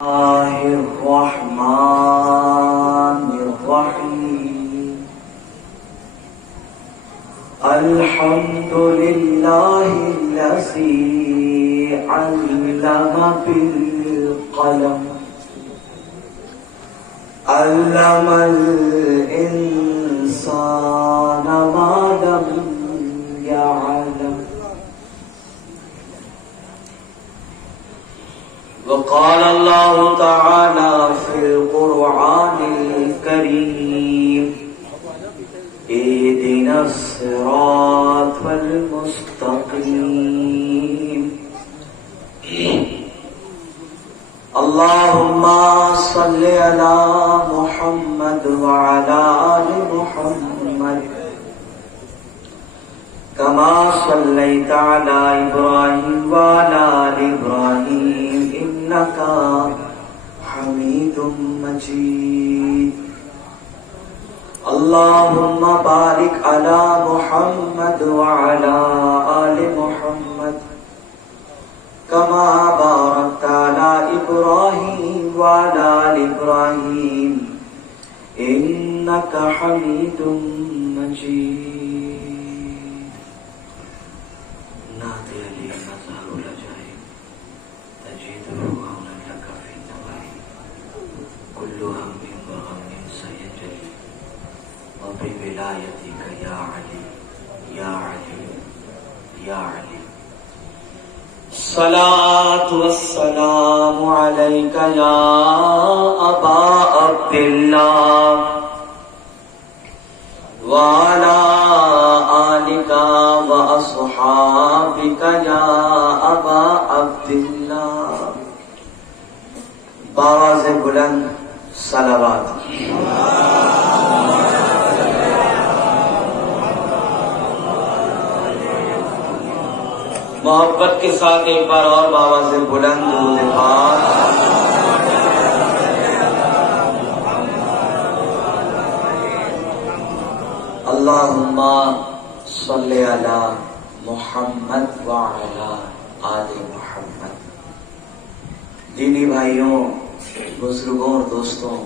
الله الرحمن الرحيم الحمد لله الذي علم بالقلم علم الإنسان ما لم يعلم وقال الله تعالى في القرآن الكريم اهدنا الصراط المستقيم اللهم صل على محمد وعلى آل محمد كما صليت على إبراهيم وعلى آل إبراهيم إنك حميد مجيد اللهم بارك على محمد وعلى آل محمد كما باركت على إبراهيم وعلى آل إبراهيم إنك حميد مجيد بولایتک یا علی یا علی یا علی الصلاة والسلام علیک یا ابا عبداللہ وعلی آلک واصحابک یا ابا عبداللہ. باواز بلند صلوات. محبت کے ساتھ ایک بار اور باواز بلند درود پاک. اللہم صلی علی محمد وعلی آل محمد. دینی بھائیوں، بزرگوں اور دوستوں،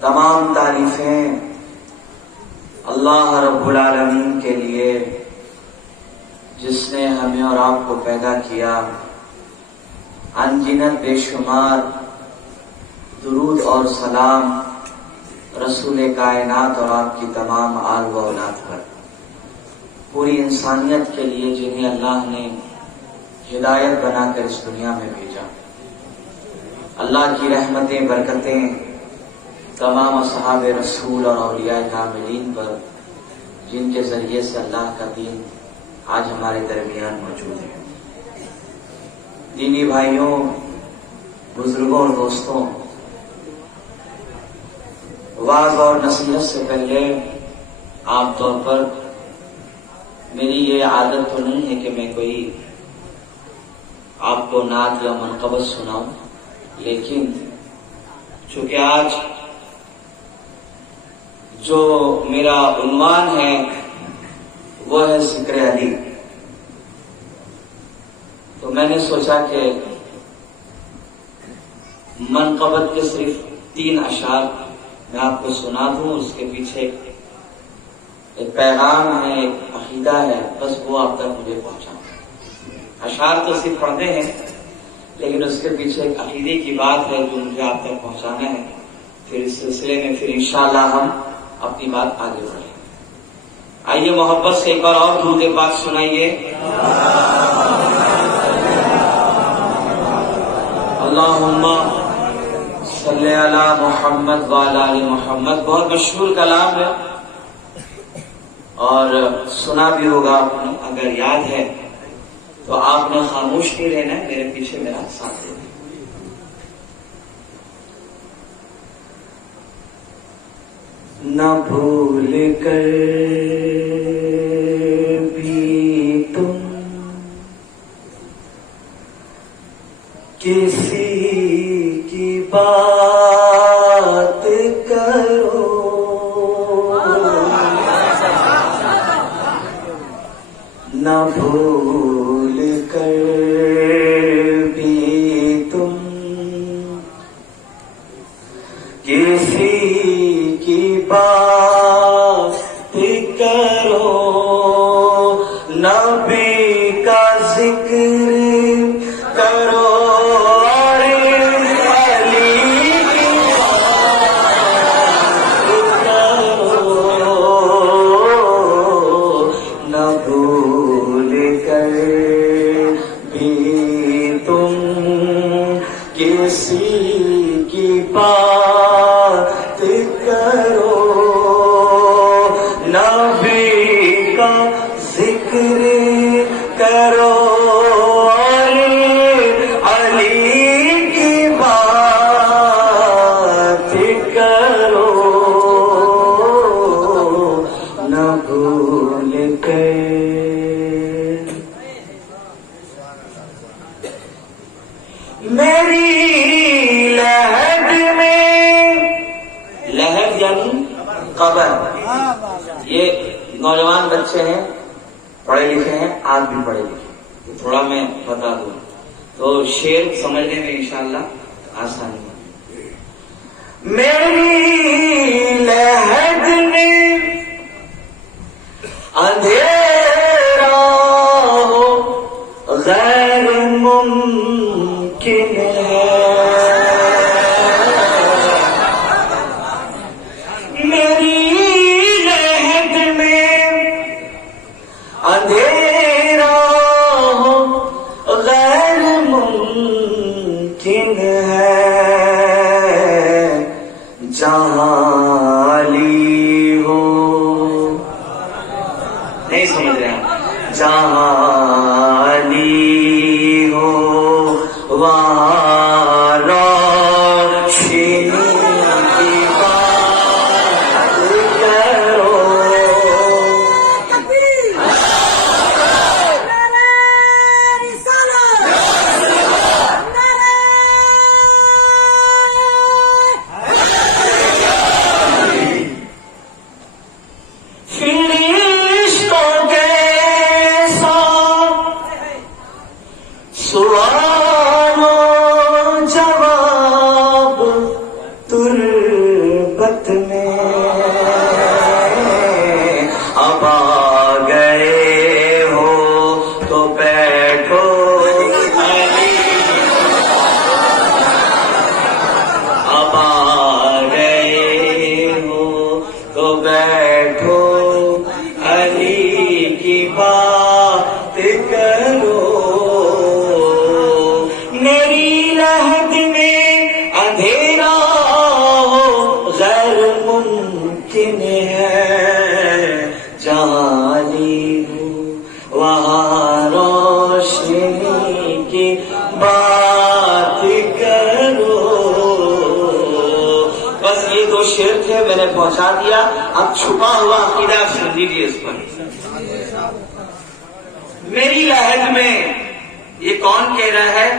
تمام تعریفیں اللہ رب العالمین کے لیے جس نے ہمیں اور آپ کو پیدا کیا. انگنت بے شمار درود اور سلام رسول کائنات اور آپ کی تمام آل و اولاد پر، پوری انسانیت کے لیے جنہیں اللہ نے ہدایت بنا کر اس دنیا میں بھیجا. اللہ کی رحمتیں برکتیں تمام اصحاب رسول اور اولیاء کاملین پر، جن کے ذریعے سے اللہ کا دین آج ہمارے درمیان موجود ہے. دینی بھائیوں، بزرگوں اور دوستوں، واعظ اور نصیحت سے پہلے عام طور پر میری یہ عادت تو نہیں ہے کہ میں کوئی آپ کو نعت یا منقبت سناؤں، لیکن چونکہ آج جو میرا عنوان ہے وہ ہے ذکر علی، تو میں نے سوچا کہ منقبت کے صرف 3 اشعار میں آپ کو سنا دوں. اس کے پیچھے ایک پیغام ہے، ایک عقیدہ ہے، بس وہ آپ تک مجھے پہنچاؤں. اشعار تو صرف پڑھنے ہیں، لیکن اس کے پیچھے ایک عقیدے کی بات ہے جو مجھے آپ تک پہنچانا ہے. پھر اس سلسلے میں پھر انشاءاللہ ہم اپنی بات آگے بڑھیں. آئیے محبت سے ایک بار اور درود پاک سنائیے. اللہم صلی علی محمد وعلی آل محمد. بہت مشہور کلام ہے اور سنا بھی ہوگا آپ نے. اگر یاد ہے تو آپ نے خاموش نہیں رہنا ہے، میرے پیچھے میرا ساتھ دینا. نہ بھول کر بھی تم کسی کی بات کرو، نہ بھول کر بھی تم کسی کی بات کرو، نبی کا ذکر کرو، علی کی بات کرو، نہ بھول کے۔ میری لحد میں، لحد یعنی قبر، یہ نوجوان بچے ہیں، پڑھے لکھے ہیں، آپ بھی پڑھے لکھے، تھوڑا میں بتا دوں تو شعر سمجھنے میں انشاءاللہ آسانی ہے۔ میری لحد میں اندھیرا ہو غیر ممکن ہے، میری لحد میں اندھیرا ہو غیر ممکن ہے، جہاں علی ہو، نہیں سمجھ رہے ہیں، جہاں علی ہو وہاں روشنی کی بات کرو۔ فرشتوں کے ساتھ سوال و جواب تربت میں، اب آ گئے ہو تو بیٹھو علی، اب آ گئے ہو تو بیٹھو علی کی بات کرو، میری لحد میں اندھیرا ہو غیر ممکن ہے، جہاں علی ہو وہاں روشنی کی بات کرو۔ بس یہ دو شعر تھے، میں نے پہنچا دیا، اب چھپا ہوا عقیدہ آپ سن لیجیے اس پر۔ میری لحد میں، یہ کون کہہ رہا ہے؟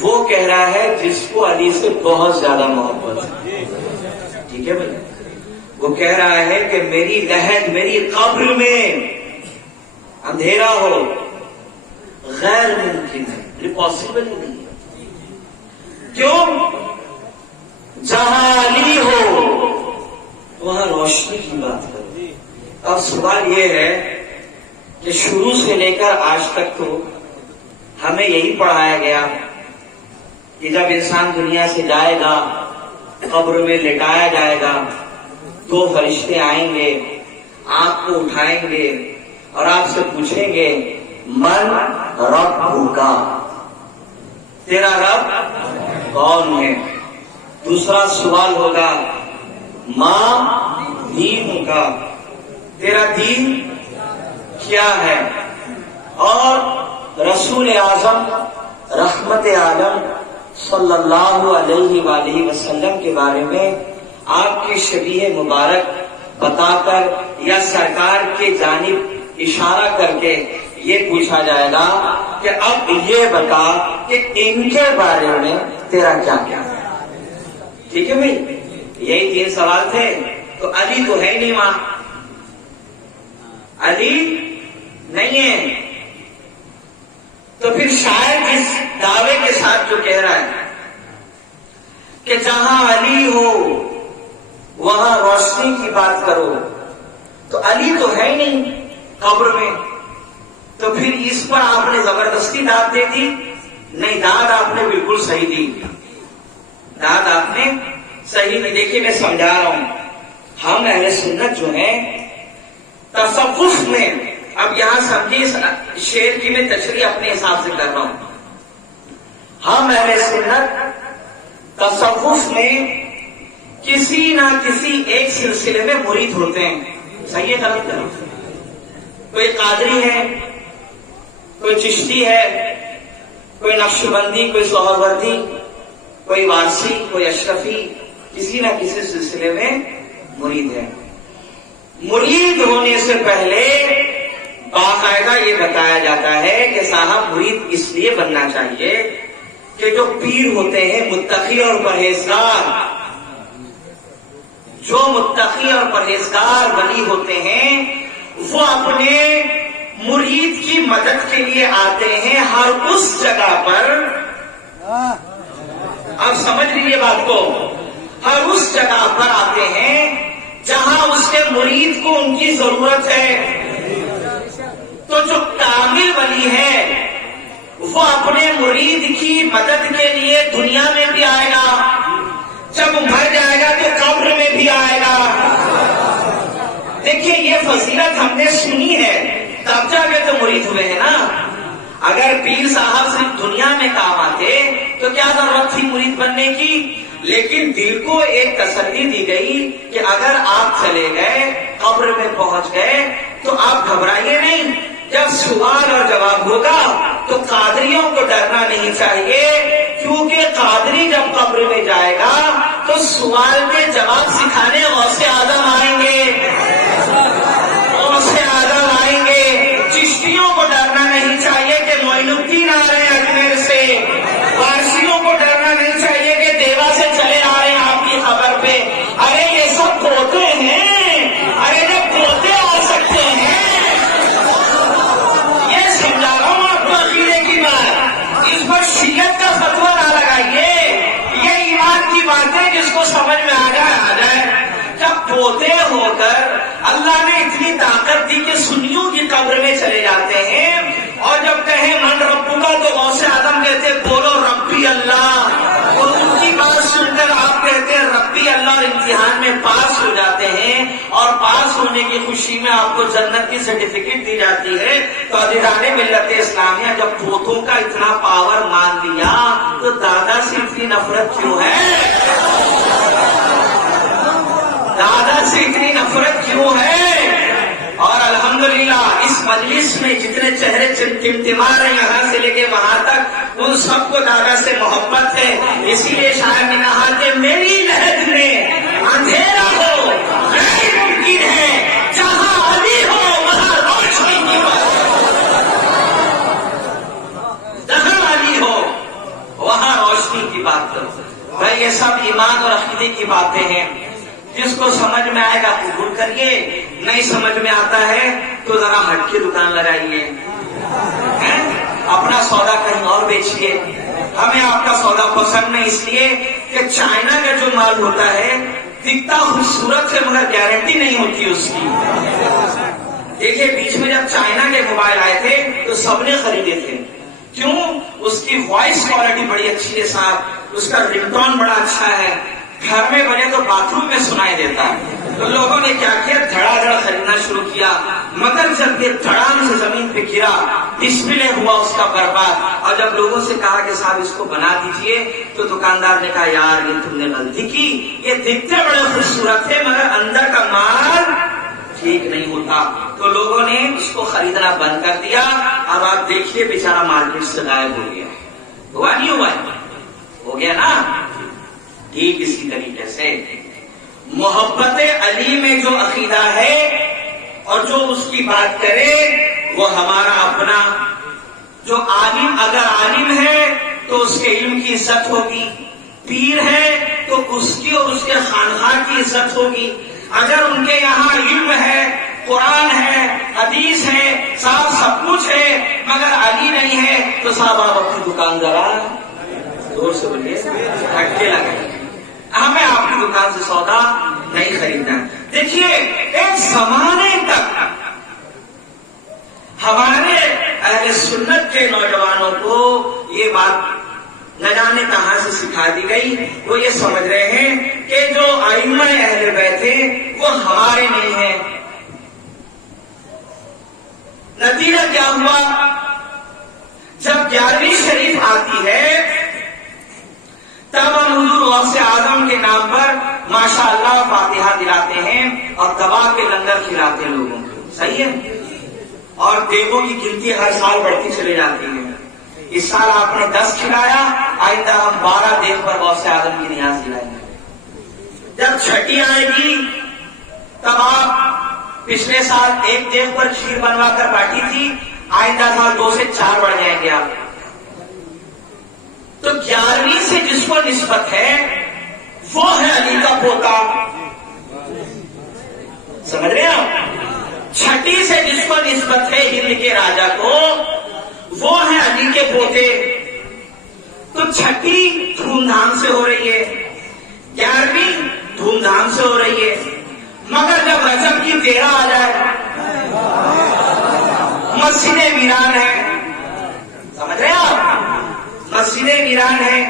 وہ کہہ رہا ہے جس کو علی سے بہت زیادہ محبت ہے، ٹھیک ہے بھائی؟ وہ کہہ رہا ہے کہ میری لحد، میری قبر میں اندھیرا ہو غیر ممکن ہے، یہ پاسبل نہیں ہے، کیوں؟ جہاں علی ہو وہاں روشنی کی بات کرو۔ اب سوال یہ ہے کہ شروع سے لے کر آج تک تو ہمیں یہی پڑھایا گیا کہ جب انسان دنیا سے جائے گا، قبر میں لٹایا جائے گا، دو فرشتے آئیں گے، آپ کو اٹھائیں گے اور آپ سے پوچھیں گے من ربک، تیرا رب کون ہے؟ دوسرا سوال ہوگا ماں دین کا، تیرا دین کیا ہے؟ اور رسول اعظم رحمت عالم صلی اللہ علیہ وآلہ وسلم کے بارے میں آپ کی شبیہ مبارک بتا کر یا سرکار کے جانب اشارہ کر کے یہ پوچھا جائے گا کہ اب یہ بتا کہ ان کے بارے میں تیرا کیا کیا ہے؟ ٹھیک ہے بھائی، یہی تین سوال تھے۔ تو علی تو ہے نہیں وہاں، علی نہیں ہے، تو پھر شاید اس دعوے کے ساتھ جو کہہ رہا ہے کہ جہاں علی ہو وہاں روشنی کی بات کرو، تو علی تو ہے ہی نہیں قبر میں، تو پھر اس پر آپ نے زبردستی داد دے دی؟ نہیں، داد آپ نے بالکل صحیح دی، داد آپ نے صحیح نہیں۔ دیکھیے میں سمجھا رہا ہوں، ہم اہل سنت جو ہیں تصوف میں، اب یہاں سمجھیے شعر کی میں تشریح اپنے حساب سے کر رہا ہوں، ہم اہل سنت تصوف میں کسی نہ کسی ایک سلسلے میں مرید ہوتے ہیں. صحیح ہے غلط ہے؟ کوئی قادری ہے، کوئی چشتی ہے، کوئی نقشبندی، کوئی سہروردی، کوئی وارسی، کوئی اشرفی، کسی نہ کسی سلسلے میں مرید ہے. مرید ہونے سے پہلے باقاعدہ یہ بتایا جاتا ہے کہ صاحب مرید اس لیے بننا چاہیے کہ جو پیر ہوتے ہیں متقی اور پرہیزگار، جو متقی اور پرہیزگار ولی ہوتے ہیں وہ اپنے مرید کی مدد کے لیے آتے ہیں ہر اس جگہ پر. آپ سمجھ لیجیے بات کو، ہر اس جگہ پر آتے ہیں جہاں اس کے مرید کو ان کی ضرورت ہے. تو جو کامل ولی ہے وہ اپنے مرید کی مدد کے لیے دنیا میں بھی آئے گا، جب مر جائے گا تو قبر میں بھی آئے گا. دیکھیے یہ فضیلت ہم نے سنی ہے تب جا کے تو مرید ہوئے ہیں نا. اگر پیر صاحب صرف دنیا میں کام آتے تو کیا ضرورت تھی مرید بننے کی. لیکن دل کو ایک تسلی دی گئی کہ اگر آپ چلے گئے قبر میں پہنچ گئے تو آپ گھبرائیے نہیں، جب سوال اور جواب ہوگا تو قادریوں کو ڈرنا نہیں چاہیے، کیونکہ قادری جب قبر میں جائے گا تو سوال کے جواب سکھانے غوث اعظم آئیں گے، غوث اعظم آئیں گے. چشتیوں کو ڈرنا نہیں چاہیے کہ معین الدین آ رہے ہیں اجمیر سے، وارسیوں کو ڈرنا نہیں چاہیے کہ دیوا سے چلے آ رہے ہیں آپ کی خبر پہ. ارے یہ سب پوتے ہیں، ارے جب پوتے آ سکتے ہیں، یہ سمجھا رہا ہوں آپ کو عقیدے کی بات. اس پر شیعت کا فتویٰ نہ لگائیے، یہ ایمان کی باتیں جس کو سمجھ میں آ جائے. جب پوتے ہو کر اللہ نے اتنی طاقت دی کہ سنیوں کی قبر میں چلے جاتے ہیں، اور جب کہیں من ربو کا تو غوث اعظم کہتے بولو ربی اللہ، اور ان کی بات سن کر آپ کہتے ہیں ربی اللہ، اور امتحان میں پاس ہو جاتے ہیں، اور پاس ہونے کی خوشی میں آپ کو جنت کی سرٹیفکیٹ دی جاتی ہے. تو عزیزان ملت اسلامیہ جب پوتوں کا اتنا پاور مان لیا تو دادا سے اتنی نفرت کیوں ہے؟ دادا سے اتنی نفرت کیوں ہے؟ اور الحمدللہ اس مجلس میں جتنے چہرے ٹمٹما رہے ہیں یہاں سے لے کے وہاں تک، ان سب کو دادا سے محبت ہے. اسی لیے شاعر نے کہا کہ میری لہد میں اندھیرا ہو غیر ممکن ہے، جہاں علی ہو وہاں روشنی کی بات، جہاں علی ہو وہاں روشنی کی بات کرو. بھائی یہ سب ایمان اور عقیدے کی باتیں ہیں، جس کو سمجھ میں آئے گا قبول کریے، نہیں سمجھ میں آتا ہے تو ذرا ہٹ کے دکان لگائیے، اپنا سودا کہیں اور بیچیے. ہمیں آپ کا سودا پسند نہیں، اس لیے کہ چائنا کا جو مال ہوتا ہے دکھتا خوبصورت ہے مگر گارنٹی نہیں ہوتی اس کی. دیکھیے بیچ میں جب چائنا کے موبائل آئے تھے تو سب نے خریدے تھے. کیوں؟ اس کی وائس کوالٹی بڑی اچھی ہے صاحب، اس کا رنگ ٹون بڑا اچھا ہے، گھر میں بنے تو باتھ روم میں سنائی دیتا ہے. تو لوگوں نے کیا کیا، دھڑا دھڑا خریدنا شروع کیا، مگر جب یہ دھڑام سے زمین پہ گرا ڈسپلے ہوا اس کا برباد. اور جب لوگوں سے کہا کہ صاحب اس کو بنا دیجئے تو دکاندار نے کہا یار یہ تم نے غلطی کی، یہ دکھتے بڑے خوبصورت تھے مگر اندر کا مال ٹھیک نہیں ہوتا. تو لوگوں نے اس کو خریدنا بند کر دیا. اب آپ دیکھیے بیچارہ مارکیٹ سے غائب ہو گیا. ہوا نہیں ہوا؟ ہو گیا نا. ٹھیک اسی طریقے سے محبت علی میں جو عقیدہ ہے اور جو اس کی بات کرے وہ ہمارا اپنا. جو عالم اگر عالم ہے تو اس کے علم کی عزت ہوگی، پیر ہے تو اس کی اور اس کے خانقاہ کی عزت ہوگی. اگر ان کے یہاں علم ہے، قرآن ہے، حدیث ہے، صاحب سب کچھ ہے مگر علی نہیں ہے تو صاحب آپ اپنی دکان ذرا زور سے بولیے ہٹ کے لگائیں. ہمیں آپ کی دکان سے سودا نہیں خریدنا. دیکھیے ایک زمانے تک ہمارے اہل سنت کے نوجوانوں کو یہ بات نہ جانے کہاں سے سکھا دی گئی. وہ یہ سمجھ رہے ہیں کہ جو ائمہ اہل بیت ہیں وہ ہمارے نہیں ہیں. نتیجہ کیا ہوا؟ جب 11ویں شریف آتی ہے تب ہم حضور غوث اعظم کے نام پر ماشاءاللہ فاتحہ دلاتے ہیں اور دبا کے لنگر کھلاتے ہیں لوگوں کو، صحیح ہے؟ اور دیگوں کی گنتی ہر سال بڑھتی چلی جاتی ہے. اس سال آپ نے 10 کھلایا، آئندہ ہم 12 دیگ پر غوث اعظم کی نیاز دلائیں گے. جب چھٹی آئے گی تب آپ پچھلے سال 1 دیگ پر کھیر بنوا کر بانٹی تھی، آئندہ سال 2 سے 4 بڑھ جائیں گے آپ. تو 11ویں سے جس کو نسبت ہے وہ ہے علی کا پوتا، سمجھ رہے ہیں آپ؟ چھٹی سے جس کو نسبت ہے ہند کے راجا کو وہ ہے علی کے پوتے. تو چھٹی دھوم دھام سے ہو رہی ہے، 11ویں دھوم دھام سے ہو رہی ہے، مگر جب رجب کی 13 آ جائے مسجدیں ویران ہیں. سمجھ رہے ہیں آپ؟ مسجدیں ویران ہیں،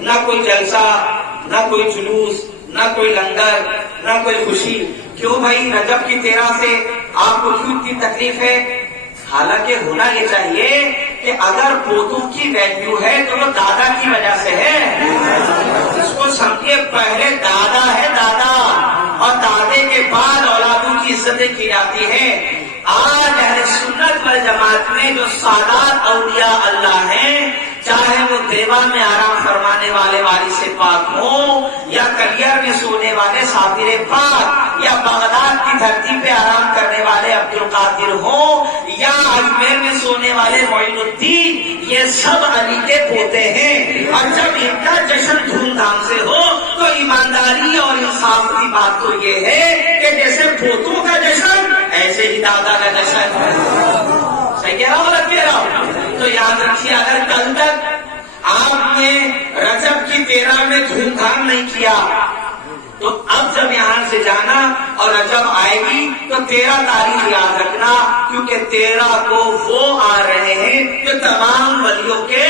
نہ کوئی جلسہ، نہ کوئی جلوس، نہ کوئی لنگر، نہ کوئی خوشی. کیوں بھائی؟ رجب کی 13 سے آپ کو کیوں اتنی تکلیف ہے؟ حالانکہ ہونا یہ چاہیے کہ اگر پوتوں کی ویلیو ہے تو وہ دادا کی وجہ سے ہے. اس کو سمجھیے پہلے دادا ہے، دادا، اور دادے کے بعد اولادوں کی عزتیں کی جاتی ہیں. آج اہل سنت والجماعت میں جو سادات اولیاء اللہ ہیں، چاہے وہ دیوا میں آرام فرمانے والے وارث پاک ہوں، یا کلیئر میں سونے والے صابر پاک، یا بغداد کی دھرتی پہ آرام کرنے والے عبد القادر ہوں، یا اجمیر میں سونے والے معین الدین، یہ سب علی کے پوتے ہیں. اور جب ان کا جشن دھوم دھام سے ہو تو ایمانداری اور انصاف کی بات تو یہ ہے کہ جیسے پوتوں کا جشن ایسے ہی دادا کا جشن. صحیح کہہ رہا ہوں، غلط کہہ رہا ہوں؟ تو یاد رکھیے، اگر کل تک آپ نے رجب کی 13 میں دھوم دھام نہیں کیا تو اب جب یہاں سے جانا اور رجب آئے گی تو 13 تاریخ یاد رکھنا، کیونکہ 13 کو وہ آ رہے ہیں جو تمام ولیوں کے.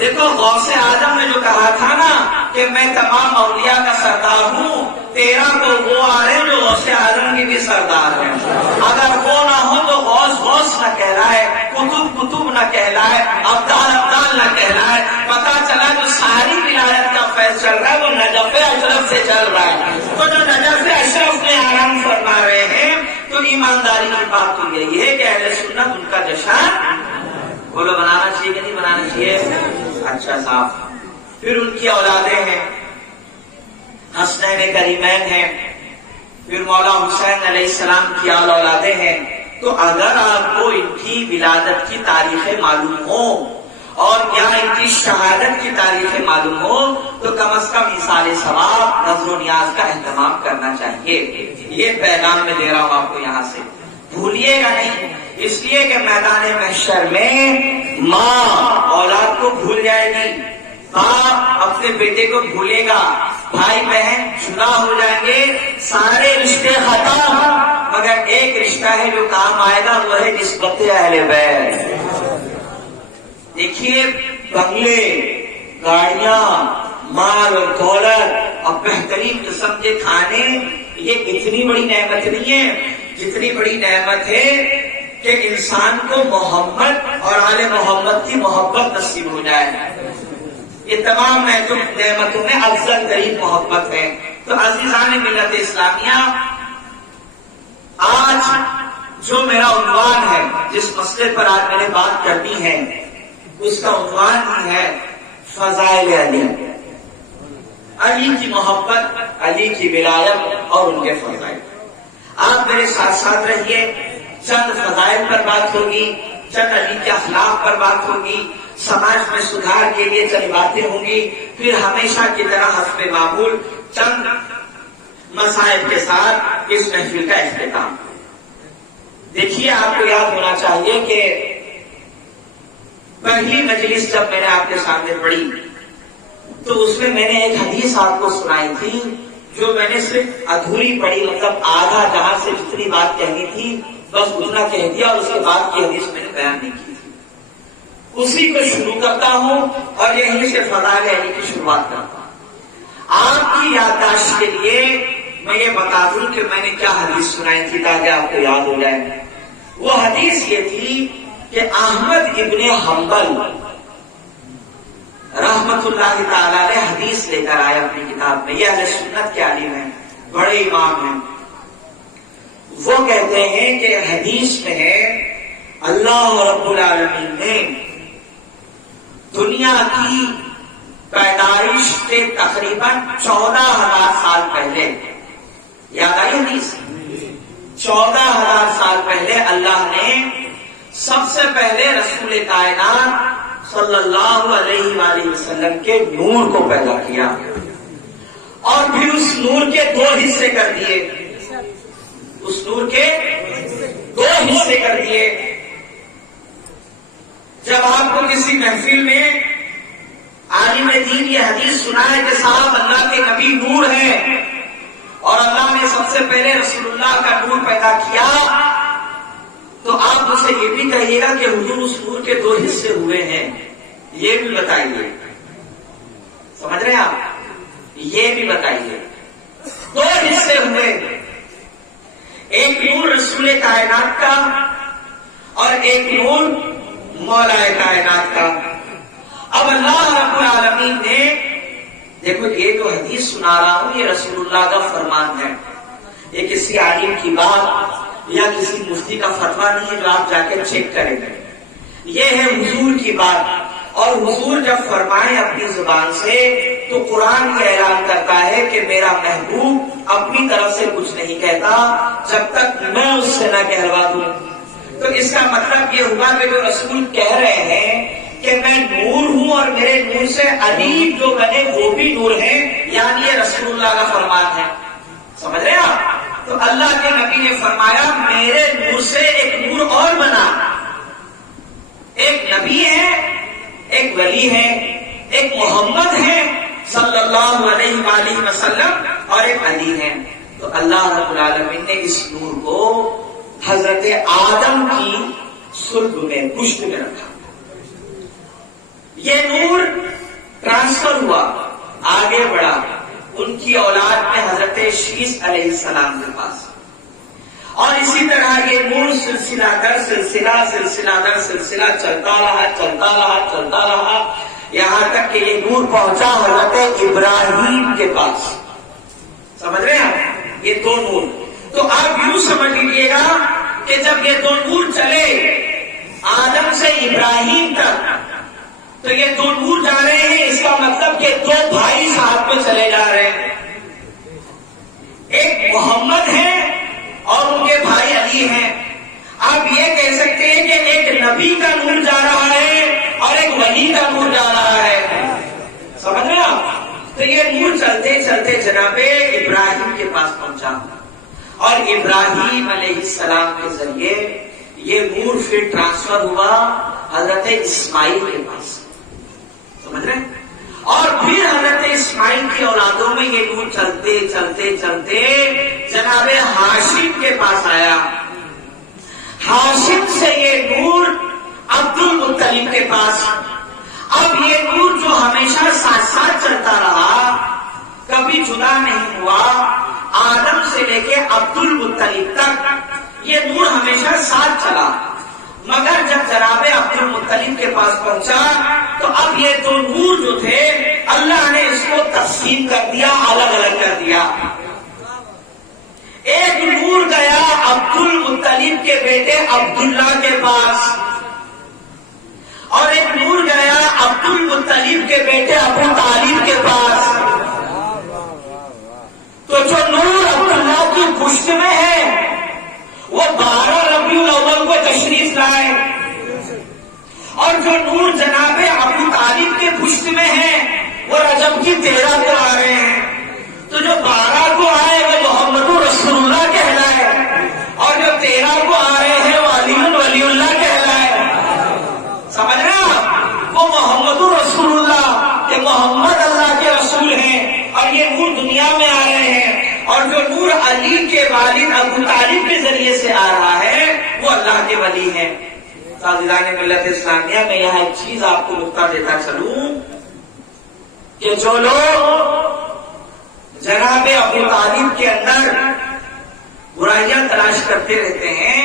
دیکھو غوث اعظم نے جو کہا تھا نا کہ میں تمام اولیاء کا سردار ہوں، 13 کو وہ آ رہے ہیں جو غوث اعظم کی بھی سردار ہیں. اگر وہ نہ ہو تو غوث غوث نہ کہلائے، کتب کتب نہ کہلائے، ابدال ابدال نہ کہلائے. پتا چلا جو ساری ولایت کا فیض چل رہا ہے وہ نجف اشرف سے چل رہا ہے. تو جو نجف اشرف میں آرام فرما رہے ہیں تو ایمانداری کی بات تو یہی ہے کہ اہل سنت ان کا جشن بولو بنانا چاہیے کہ نہیں بنانا چاہیے؟ اچھا صاحب. پھر ان کی اولادیں ہیں، حسنین کریمین ہیں، پھر مولا حسین علیہ السلام کی اولادیں ہیں. تو اگر آپ کو ان کی ولادت کی تاریخیں معلوم ہو اور یا ان کی شہادت کی تاریخیں معلوم ہو تو کم از کم ایصال ثواب، نذر و نیاز کا اہتمام کرنا چاہیے. یہ پیغام میں دے رہا ہوں آپ کو یہاں سے، بھولیے گا نہیں. اس لیے کہ میدان محشر میں ماں اولاد کو بھول جائے گی، باپ اپنے بیٹے کو بھولے گا، بھائی بہن جدا ہو جائیں گے، سارے رشتے ختم، مگر ایک رشتہ ہے جو کام آئے گا، وہ ہے نسبت اہل بیت. دیکھیے بنگلے، گاڑیاں، مال اور دولت اور بہترین قسم کے کھانے یہ اتنی بڑی نعمت نہیں ہے جتنی بڑی نعمت ہے کہ انسان کو محمد اور آل محمد کی محبت نصیب ہو جائے. یہ تمام نعمتوں میں افضل ترین محبت ہے. تو عزیزان ملت اسلامیہ، آج جو میرا عنوان ہے، جس مسئلے پر آج میں نے بات کرنی ہے، اس کا عنوان بھی ہے فضائل علی. علی کی محبت، علی کی ولایت اور ان کے فضائل. آپ میرے ساتھ ساتھ رہیے. چند فضائل پر بات ہوگی، چند علی کے اخلاق پر بات ہوگی، سماج میں سدھار کے لیے چند باتیں ہوں گی، پھر ہمیشہ کی طرح حسب معمول چند مسائل کے ساتھ اس محفل کا اختتام. دیکھیے، آپ کو یاد ہونا چاہیے کہ پہلی مجلس جب میں نے آپ کے سامنے پڑھی تو اس میں نے ایک حدیث آپ کو سنائی تھی جو میں نے صرف ادھوری پڑھی، مطلب آدھا جہاں سے جتنی بات کہنی تھی بس اتنا کہہ دیا، اور اس کے بعد کی حدیث میں نے بیان نہیں کی تھی. اسی کو شروع کرتا ہوں اور یہیں سے فضائل علی کی شروعات کرتا ہوں. آپ کی یادداشت کے لیے میں یہ بتا دوں کہ میں نے کیا حدیث سنائی تھی تاکہ آپ کو یاد ہو جائے. وہ حدیث یہ تھی کہ احمد ابن حنبل رحمت اللہ تعالی نے حدیث حدیث لے کر آئے اپنی کتاب میں. یہ اہل سنت کے عالم ہیں, بڑے امام ہیں. وہ کہتے ہیں کہ حدیث میں ہے اللہ رب العالمین نے دنیا کی پیدائش سے تقریباً 14,000 سال پہلے, یاد آئی حدیث, 14,000 سال پہلے اللہ نے سب سے پہلے رسول کائنات صلی اللہ علیہ وآلہ وسلم کے نور کو پیدا کیا, اور پھر اس نور کے 2 حصے کر دیے. اس نور کے 2 حصے کر دیے. جب آپ کو کسی محفل میں عالم دین یہ حدیث سنائے کہ صاحب اللہ کے نبی نور ہے اور اللہ نے سب سے پہلے رسول اللہ کا نور پیدا کیا, تو آپ اسے یہ بھی کہیے گا کہ حضور اس نور کے 2 حصے ہوئے ہیں, یہ بھی بتائیے. سمجھ رہے ہیں آپ, یہ بھی بتائیے. 2 حصے ہوئے, ایک نور رسول کائنات کا اور ایک نور مولا کائنات کا. اب اللہ رب العالمین نے, دیکھو یہ جو حدیث سنا رہا ہوں یہ رسول اللہ کا فرمان ہے, یہ کسی عالم کی بات یا کسی مفتی کا فتویٰ نہیں ہے جو آپ جا کے چیک کریں گے. یہ ہے حضور کی بات, اور حضور جب فرمائے اپنی زبان سے تو قرآن یہ اعلان کرتا ہے کہ میرا محبوب اپنی طرف سے کچھ نہیں کہتا جب تک میں اس سے نہ کہلوا دوں. تو اس کا مطلب یہ ہوا کہ جو رسول کہہ رہے ہیں کہ میں نور ہوں اور میرے نور سے علی جو بنے وہ بھی نور ہیں, یعنی یہ رسول اللہ کا فرمان ہے. سمجھ رہے ہیں آپ؟ تو اللہ کے نبی نے فرمایا میرے نور سے ایک نور اور بنا, ایک نبی ہے, ایک ولی ہے, ایک محمد ہے صلی اللہ علیہ وآلہ وسلم, اور ایک علی ہے. تو اللہ رب العالمین نے اس نور کو حضرت آدم کی صلب میں, پشت میں رکھا. یہ نور ٹرانسفر ہوا, آگے بڑھا ان کی اولاد میں حضرت شیس علیہ السلام کے پاس, اور اسی طرح یہ نور سلسلہ در سلسلہ, سلسلہ در سلسلہ چلتا رہا, چلتا رہا, چلتا رہا, یہاں تک کہ یہ نور پہنچا حضرت ابراہیم کے پاس. سمجھ رہے ہیں یہ 2 نور. تو آپ یوں سمجھ لیجیے گا کہ جب یہ 2 نور چلے آدم سے ابراہیم تک, تو یہ 2 نور جا رہے ہیں, اس کا مطلب کہ 2 بھائی ساتھ میں چلے جا رہے ہیں. ایک محمد ہے اور ان کے بھائی علی ہیں. آپ یہ کہہ سکتے ہیں کہ ایک نبی کا نور جا رہا ہے اور ایک ولی کا نور جا رہا ہے. سمجھ رہے آپ؟ تو یہ نور چلتے چلتے جناب ابراہیم کے پاس پہنچا, اور ابراہیم علیہ السلام کے ذریعے یہ نور پھر ٹرانسفر ہوا حضرت اسماعیل کے پاس. سمجھ رہے ہیں؟ اور پھر حضرت اسماعیل کی اولادوں میں یہ نور چلتے چلتے چلتے جناب ہاشم کے پاس آیا. ہاشم سے یہ نور عبد المطلب کے پاس. اب یہ نور جو ہمیشہ ساتھ ساتھ چلتا رہا, کبھی جدا نہیں ہوا, آدم سے لے کے عبد المطلب تک یہ نور ہمیشہ ساتھ چلا. مگر جب جناب عبد المطلب کے پاس پہنچا تو اب یہ 2 نور جو تھے اللہ نے اس کو تقسیم کر دیا, الگ الگ کر دیا. ایک نور گیا عبد المطلب کے بیٹے عبداللہ کے پاس, اور ایک نور گیا عبد المطلب کے بیٹے ابو طالب کے پاس. تو جو نور عبداللہ کی پشت میں ہے وہ 12 ربیع الاول کو تشریف لائے, اور جو نور جناب ابو طالب کے پشت میں ہے وہ رجب کی 13 کو آ رہے ہیں. تو جو 12 کو آئے وہ محمد رسول اللہ کہلائے, اور جو 13 کو آ رہے ہیں وہ ولی اللہ کہلائے. سمجھ رہے ہیں آپ؟ وہ محمد رسول اللہ, کہ محمد اللہ کے رسول ہیں, اور یہ نور دنیا میں آ رہے ہیں. اور جو نور علی کے والد ابو طالب کے ذریعے سے آ رہا ہے وہ اللہ کے ولی ہیں. عزیزان ملت اسلامیہ, میں یہاں ایک چیز آپ کو نقطہ دیتا چلوں کہ جو لوگ جناب ابو طالب کے اندر برائیاں تلاش کرتے رہتے ہیں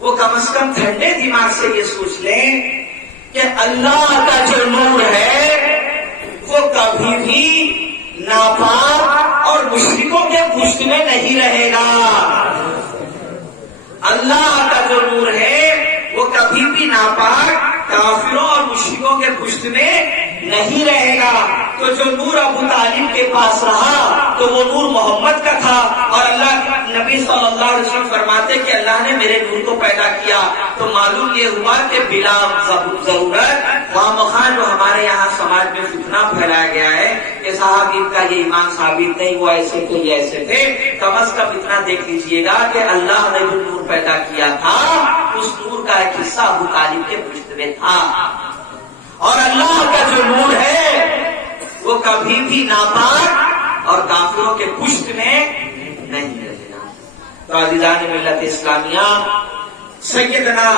وہ کم از کم ٹھنڈے دماغ سے یہ سوچ لیں کہ اللہ کا جو نور ہے وہ کبھی ناپاک اور مشرکوں کے پشت میں نہیں رہے گا۔ اللہ کا جو نور ہے وہ کبھی بھی ناپاک کافروں اور مشرکوں کے پشت میں نہیں رہے گا۔ تو جو نور ابو طالب کے پاس رہا تو وہ نور محمد کا تھا، اور اللہ نبی صلی اللہ علیہ وسلم فرماتے کہ اللہ نے میرے نور کو پیدا کیا۔ تو معلوم یہ ہوا کہ بلا ضرورت خواہ جو ہمارے یہاں سماج میں فتنہ پھیلایا گیا ہے کہ صحابی کا یہ ایمان ثابت نہیں، وہ ایسے تھے یہ ایسے تھے، کم از کم اتنا دیکھ لیجئے گا کہ اللہ نے جو نور پیدا کیا تھا اس نور کا ایک حصہ ابو طالب کے پشت میں تھا، اور اللہ کا جو نور ہے وہ کبھی بھی ناپاک اور کافروں کے پشت میں نہیں رہے گا۔ تو عزیزان ملت اسلامیہ، سیدنا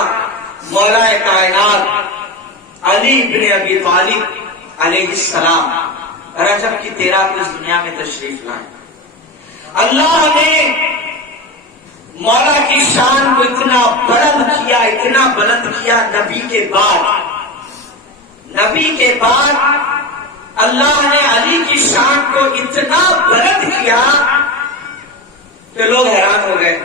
مولا کائنات علی بن ابی طالب علیہ السلام رجب کی 13 کو اس دنیا میں تشریف لائے۔ اللہ نے مولا کی شان کو اتنا بلند کیا، اتنا بلند کیا، نبی کے بعد اللہ نے علی کی شان کو اتنا بلند کیا کہ لوگ حیران ہو گئے۔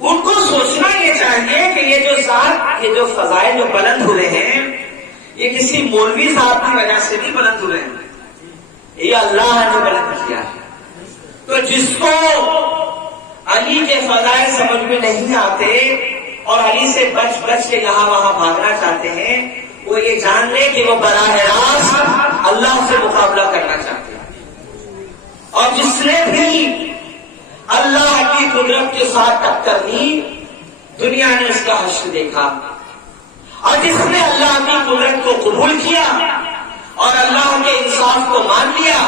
ان کو سوچنا یہ چاہیے کہ یہ جو ذات، یہ جو فضائل جو بلند ہوئے ہیں، یہ کسی مولوی صاحب کی وجہ سے نہیں بلند ہوئے ہیں، یہ اللہ نے بلند کیا ہے۔ تو جس کو علی کے فضائل سمجھ میں نہیں آتے اور علی سے بچ بچ کے یہاں وہاں بھاگنا چاہتے ہیں، وہ یہ جان لے کہ وہ براہ راست اللہ سے مقابلہ کرنا چاہتے ہیں۔ اور جس نے بھی اللہ کی قدرت کے ساتھ ٹکر لی، دنیا نے اس کا حشر دیکھا، اور جس نے اللہ کی قدرت کو قبول کیا اور اللہ کے انصاف کو مان لیا،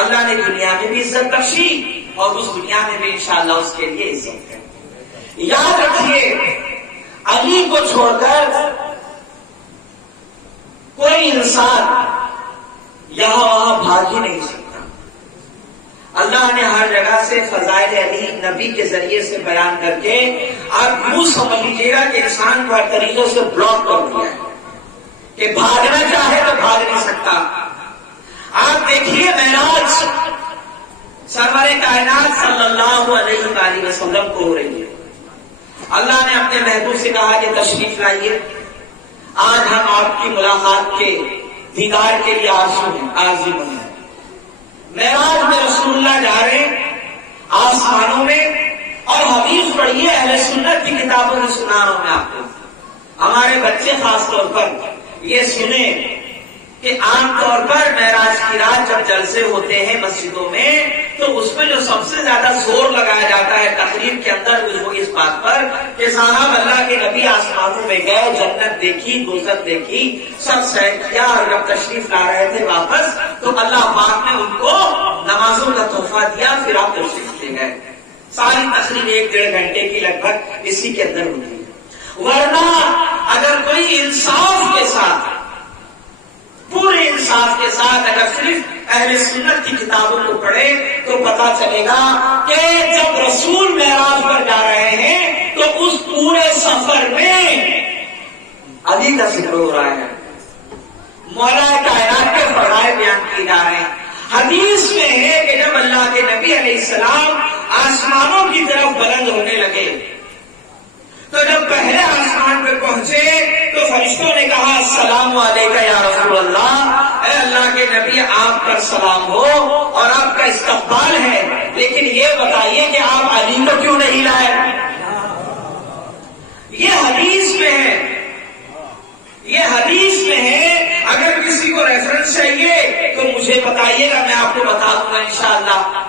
اللہ نے دنیا میں بھی عزت بخشی اور اس دنیا میں بھی انشاءاللہ اس کے لیے عزت ہے۔ یاد رکھیے، علی کو چھوڑ کر کوئی انسان یہاں وہاں بھاگ ہی نہیں سکتا۔ اللہ نے ہر جگہ سے فضائل علی نبی کے ذریعے سے بیان کر کے آپ یوں سمجھ لیجیے گا کہ انسان کو ہر طریقے سے بلاک کر دیا ہے کہ بھاگنا چاہے تو بھاگ نہیں سکتا۔ آپ دیکھیے معراج سرور کائنات صلی اللہ علیہ وآلہ وسلم کو ہو رہی ہے۔ اللہ نے اپنے محبوب سے کہا کہ تشریف لائیے، آج ہم آپ کی ملاقات کے دیدار کے لیے عازم ہیں۔ معراج میں رسول اللہ جا رہے آسمانوں میں، اور حدیث پڑھیے اہل سنت کی کتابوں میں سنا رہا ہوں میں آپ کو، ہمارے بچے خاص طور پر یہ سنیں کہ عام طور پر معراج کی رات جب جلسے ہوتے ہیں مسجدوں میں تو اس میں جو سب سے زیادہ زور لگایا جاتا ہے تقریر کے اندر وہ اس بات پر کہ صاحب اللہ کے نبی آسمانوں میں گئے، جنت دیکھی، دوزخ دیکھی، سب سیر کیا، اور جب تشریف لا رہے تھے واپس تو اللہ پاک نے ان کو نمازوں کا تحفہ دیا، پھر آپ تشریف لے گئے۔ ساری تقریر 1-1.5 گھنٹے کی لگ بھگ اسی کے اندر ہوتی ہے۔ ورنہ اگر کوئی انصاف کے ساتھ، پورے انصاف کے ساتھ اگر صرف اہل سنت کی کتابوں کو پڑھے تو پتا چلے گا کہ جب رسول معراج پر جا رہے ہیں تو اس پورے سفر میں علی کا ذکر ہو رہا ہے، مولا کائنات کے فضائل بیان کیے جا رہے ہیں۔ حدیث میں ہے کہ جب اللہ کے نبی علیہ السلام آسمانوں کی طرف بلند ہونے لگے تو جب پہلے آسمان پہ پہنچے تو فرشتوں نے کہا السلام علیکہ یا رسول اللہ، اے اللہ کے نبی آپ پر سلام ہو اور آپ کا استقبال ہے، لیکن یہ بتائیے کہ آپ علی کو کیوں نہیں لائے؟ یہ حدیث میں ہے، یہ حدیث میں ہے۔ اگر کسی کو ریفرنس چاہیے تو مجھے بتائیے گا، میں آپ کو بتا دوں گا انشاءاللہ۔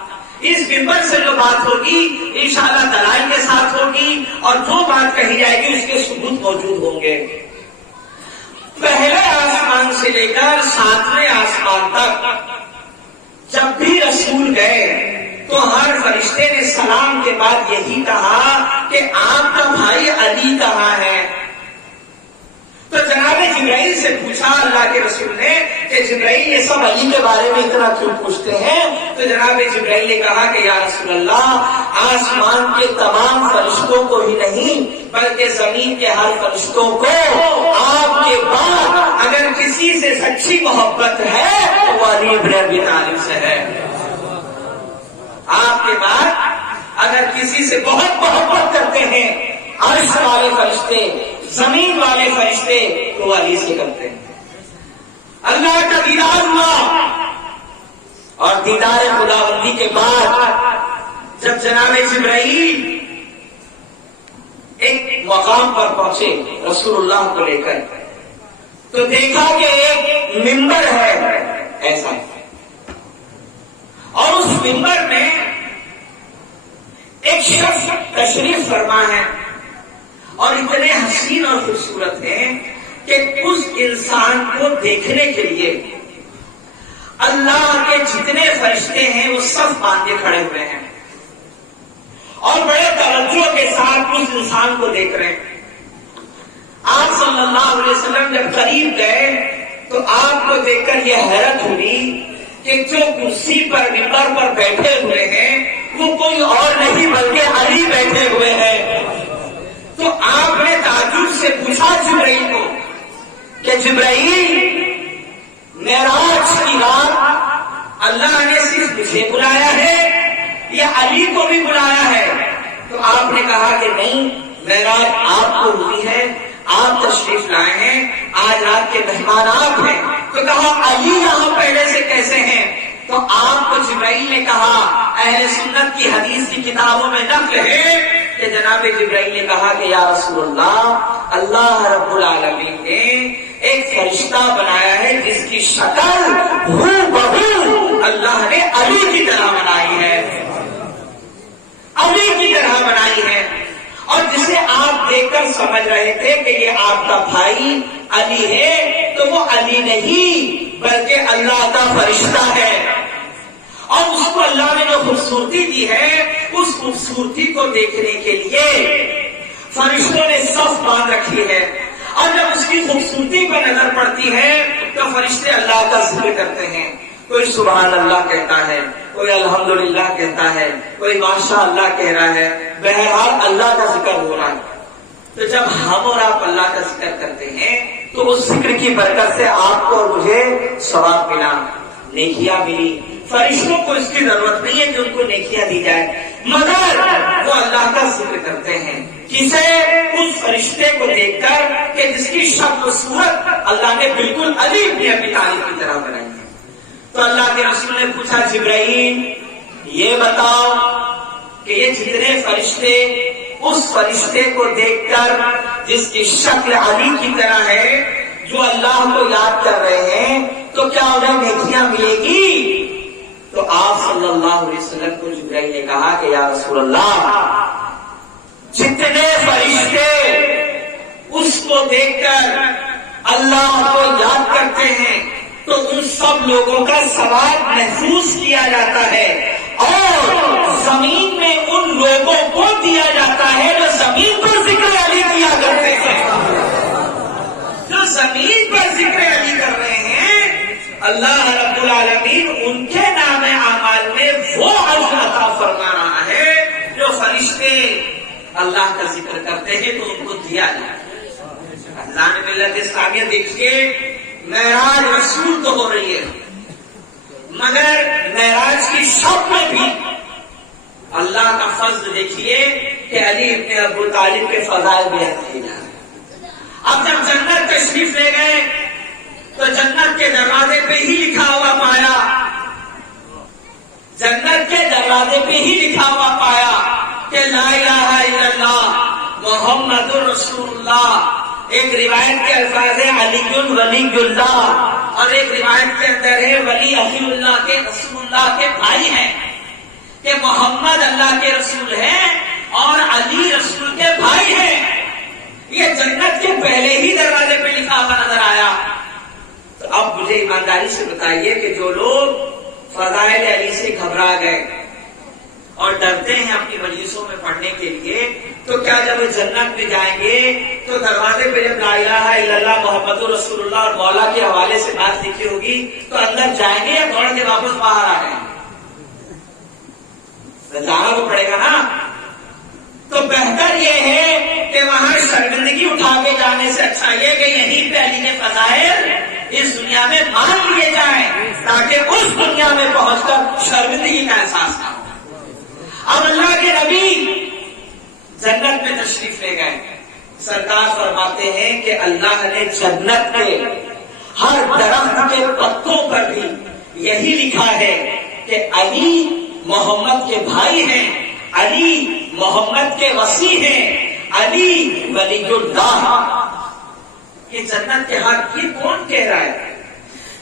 اس ممبر سے جو بات ہوگی انشاءاللہ دلائل کے ساتھ ہوگی، اور جو بات کہی جائے گی اس کے ثبوت موجود ہوں گے۔ پہلے آسمان سے لے کر 7ویں آسمان تک جب بھی رسول گئے تو ہر فرشتے نے سلام کے بعد یہی کہا کہ آپ کا بھائی علی کہاں ہے؟ تو جناب جبرائیل سے پوچھا اللہ کے رسول نے کہ جبرائیل یہ سب علی کے بارے میں اتنا کیوں پوچھتے ہیں؟ تو جناب جبرائیل نے کہا کہ یا رسول اللہ، آسمان کے تمام فرشتوں کو ہی نہیں بلکہ زمین کے ہر فرشتوں کو آپ کے بعد اگر کسی سے سچی محبت ہے تو وہ علی بن ابی طالب سے ہے۔ آپ کے بعد اگر کسی سے بہت محبت کرتے ہیں عرش والے فرشتے، زمین والے فرشتے، تو علی سے کرتے ہیں۔ اللہ کا دیدار ہوا، اور دیدار خداوندی کے بعد جب جناب جبرائیل ایک مقام پر پہنچے رسول اللہ کو لے کر، تو دیکھا کہ ایک منبر ہے ایسا، اور اس منبر میں ایک شخص تشریف فرما ہے، اور اتنے حسین اور خوبصورت ہیں کہ اس انسان کو دیکھنے کے لیے اللہ کے جتنے فرشتے ہیں وہ سب باندھے کھڑے ہوئے ہیں، اور بڑے توجہ کے ساتھ اس انسان کو دیکھ رہے ہیں۔ آپ صلی اللہ علیہ وسلم جب قریب گئے تو آپ کو دیکھ کر یہ حیرت ہوئی کہ جو کرسی پر منبر پر بیٹھے ہوئے ہیں وہ کوئی اور نہیں بلکہ علی بیٹھے ہوئے ہیں۔ تو آپ نے تعجب سے پوچھا جبرائیل کو کہ جبرائیل، معراج کی رات اللہ نے صرف مجھے بلایا ہے یا علی کو بھی بلایا ہے؟ تو آپ نے کہا کہ نہیں، معراج آپ کو ہوئی ہے، آپ تشریف لائے ہیں، آج رات کے مہمان آپ ہیں۔ تو کہا علی یہاں پہلے سے کیسے ہیں؟ تو آپ کو جبرائیل نے کہا، اہل سنت کی حدیث کی کتابوں میں نقل ہے کہ جناب جبرائیل نے کہا کہ یا رسول اللہ، اللہ رب العالمین نے ایک فرشتہ بنایا ہے جس کی شکل ہو بہو اللہ نے علی کی طرح بنائی ہے، علی کی طرح بنائی ہے، اور جسے آپ دیکھ کر سمجھ رہے تھے کہ یہ آپ کا بھائی علی ہے، تو وہ علی نہیں بلکہ اللہ کا فرشتہ ہے، اور اس کو اللہ نے جو خوبصورتی دی ہے اس خوبصورتی کو دیکھنے کے لیے فرشتوں نے صف باندھ رکھی ہے، اور جب اس کی خوبصورتی پر نظر پڑتی ہے تو فرشتے اللہ کا ذکر کرتے ہیں، کوئی سبحان اللہ کہتا ہے، کوئی الحمدللہ کہتا ہے، کوئی ماشاء اللہ کہہ رہا ہے، بہرحال اللہ کا ذکر ہو رہا ہے۔ تو جب ہم اور آپ اللہ کا ذکر کرتے ہیں تو اس ذکر کی برکت سے آپ کو اور مجھے ثواب ملا، نیکیاں ملی۔ فرشتوں کو اس کی ضرورت نہیں ہے کہ ان کو نیکیاں دی جائے، مگر وہ اللہ کا ذکر کرتے ہیں، کسے؟ اس فرشتے کو دیکھ کر کہ جس کی شکل و صورت اللہ نے بالکل علی بن ابی طالب کی طرح بنائی ہے۔ تو اللہ کے رسول نے پوچھا جبرائیل، یہ بتاؤ کہ یہ جتنے فرشتے اس فرشتے کو دیکھ کر جس کی شکل علی کی طرح ہے، جو اللہ کو یاد کر رہے ہیں، تو کیا انہیں نیکیاں ملے گی؟ تو آپ صلی اللہ علیہ وسلم کو جبرائیل نے کہا کہ یا رسول اللہ، جتنے فرشتے اس کو دیکھ کر اللہ کو یاد کرتے ہیں تو ان سب لوگوں کا ثواب محفوظ کیا جاتا ہے، اور زمین میں ان لوگوں کو دیا جاتا ہے جو زمین پر ذکر علی کیا کرتے ہیں، جو زمین پر ذکر علی کر رہے ہیں، اللہ رب العالمین ان کے نام اعمال میں وہ اجر عطا فرما رہا ہے جو فرشتے اللہ کا ذکر کرتے ہیں تو ان کو دیا جاتا ہے۔ اللہ نے ملت اسلامیہ دیکھیے، معراج رسول تو ہو رہی ہے، مگر معراج کی شب میں بھی اللہ کا فضل دیکھیے کہ علی ابن ابو طالب کے فضائل بیان کیے جا رہے ہیں۔ اب جب جنت تشریف لے گئے تو جنت کے دروازے پہ ہی لکھا ہوا پایا، جنت کے دروازے پہ ہی لکھا ہوا پایا کہ لا الہ الا اللہ محمد رسول اللہ۔ ایک روایت کے الفاظ ہے علی ولی اللہ، اور ایک روایت کے اندر ہے ولی علی اللہ کے رسول اللہ کے بھائی ہیں، کہ محمد اللہ کے رسول ہیں اور علی رسول کے بھائی ہیں۔ یہ جنت کے پہلے ہی دروازے پہ لکھا ہوا نظر آیا۔ تو اب مجھے ایمانداری سے بتائیے کہ جو لوگ فضائل علی سے گھبرا گئے، اور ڈرتے ہیں اپنی مجلسوں میں پڑھنے کے لیے، تو کیا جب وہ جنت میں جائیں گے تو دروازے پہ جب لا الہ الا اللہ محمد رسول اللہ اور مولا کے حوالے سے بات لکھی ہوگی تو اندر جائیں گے یا دوڑ کے واپس باہر آ جائیں گے؟ جانا تو پڑے گا نا. تو بہتر یہ ہے کہ وہاں شرمندگی اٹھا کے جانے سے اچھا یہ کہ یہیں پہ علی کے فضائل اس دنیا میں مان لیے جائیں تاکہ اس دنیا میں پہنچ کر شرمندگی کا احساس نہ ہو. اب اللہ کے نبی جنت میں تشریف لے گئے. سرکار فرماتے ہیں کہ اللہ نے جنت کے ہر درخت کے پتوں پر بھی یہی لکھا ہے کہ علی محمد کے بھائی ہیں، علی محمد کے وصی ہیں، علی ولی اللہ. یہ جنت کے حق یہ کون کہہ رہا ہے؟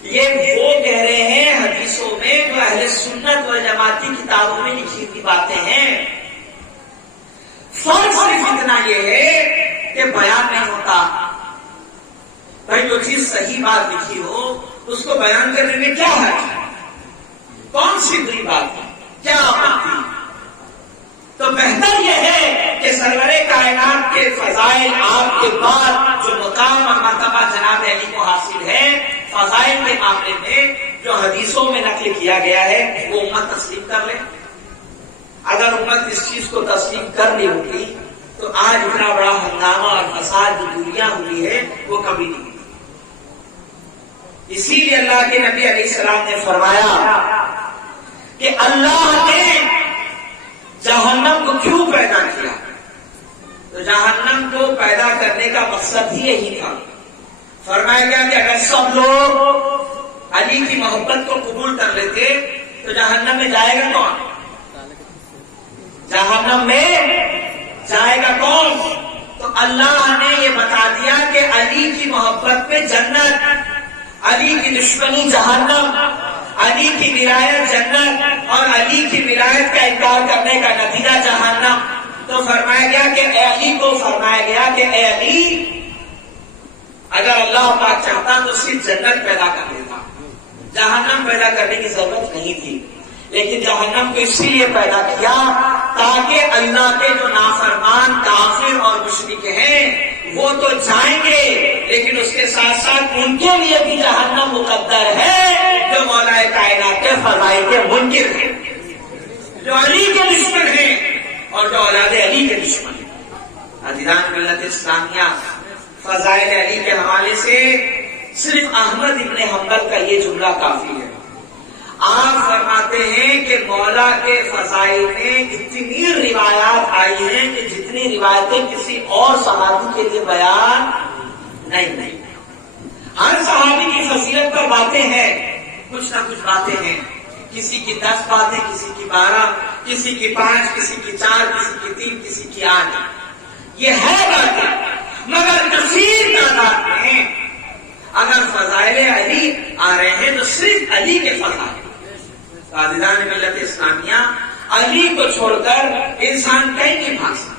یہ وہ کہہ رہے ہیں حدیثوں میں جو اہل سنت و جماعت کی کتابوں میں لکھی ہوئی باتیں ہیں. فرق صرف اتنا یہ ہے کہ بیان نہیں ہوتا. بھائی جو چیز صحیح بات لکھی ہو اس کو بیان کرنے میں کیا ہے؟ کون سی بری بات ہے؟ کیا آپتی؟ تو بہتر یہ ہے کہ سرور کائنات کے فضائل آپ کے بعد جو مقام اور مرتبہ جناب علی کو حاصل ہے فضائل کے معاملے میں جو حدیثوں میں نقل کیا گیا ہے وہ امت تسلیم کر لے. اگر امت اس چیز کو تسلیم کر لی ہوتی تو آج اتنا بڑا ہنگامہ اور فساد جو دنیا ہوئی ہے وہ کبھی نہیں ہوئی. اسی لیے اللہ کے نبی علیہ السلام نے فرمایا کہ اللہ نے جہنم کو کیوں پیدا کیا؟ تو جہنم کو پیدا کرنے کا مقصد ہی یہی تھا. فرمایا گیا کہ اگر سب لوگ علی کی محبت کو قبول کر لیتے تو جہنم میں جائے گا کون؟ جہنم میں جائے گا کون؟ تو اللہ نے یہ بتا دیا کہ علی کی محبت میں جنت، علی کی دشمنی جہنم، علی کی ولایت جنت اور علی کی ولایت کا انکار کرنے کا نتیجہ جہنم. تو فرمایا گیا کہ اے علی کو فرمایا گیا کہ اے علی اگر اللہ پاک چاہتا تو صرف جنت پیدا کر دیتا، جہنم پیدا کرنے کی ضرورت نہیں تھی. لیکن جہنم کو اسی لیے پیدا کیا تاکہ اللہ کے جو نافرمان کافر اور مشرک ہیں وہ تو جائیں گے لیکن اس کے ساتھ ساتھ ان کے لیے بھی جہنم مقدر ہے جو مولا کائنات کے فضائل کے منکر ہیں، جو علی کے دشمن ہیں اور جو اولاد علی کے دشمن ہیں. عزیزان ملت اسلامیہ، فضائل علی کے حوالے سے صرف احمد ابن حنبل کا یہ جملہ کافی ہے. آپ فرماتے ہیں کہ مولا کے فضائل میں اتنی روایات آئی ہیں کہ جتنی روایتیں کسی اور صحابی کے لیے بیان نہیں. ہر صحابی کی فضیلت پر باتیں ہیں، کچھ نہ کچھ باتیں ہیں. کسی کی 10 باتیں، کسی کی 12، کسی کی 5، کسی کی 4، کسی کی 3، کسی کی 8. یہ ہے باتیں، مگر کثیر تعداد میں اگر فضائل علی آ رہے ہیں تو صرف علی کے فضائل. عزیزان ملت اسلامیہ، علی کو چھوڑ کر انسان کہیں نہیں بھاگ سکتا.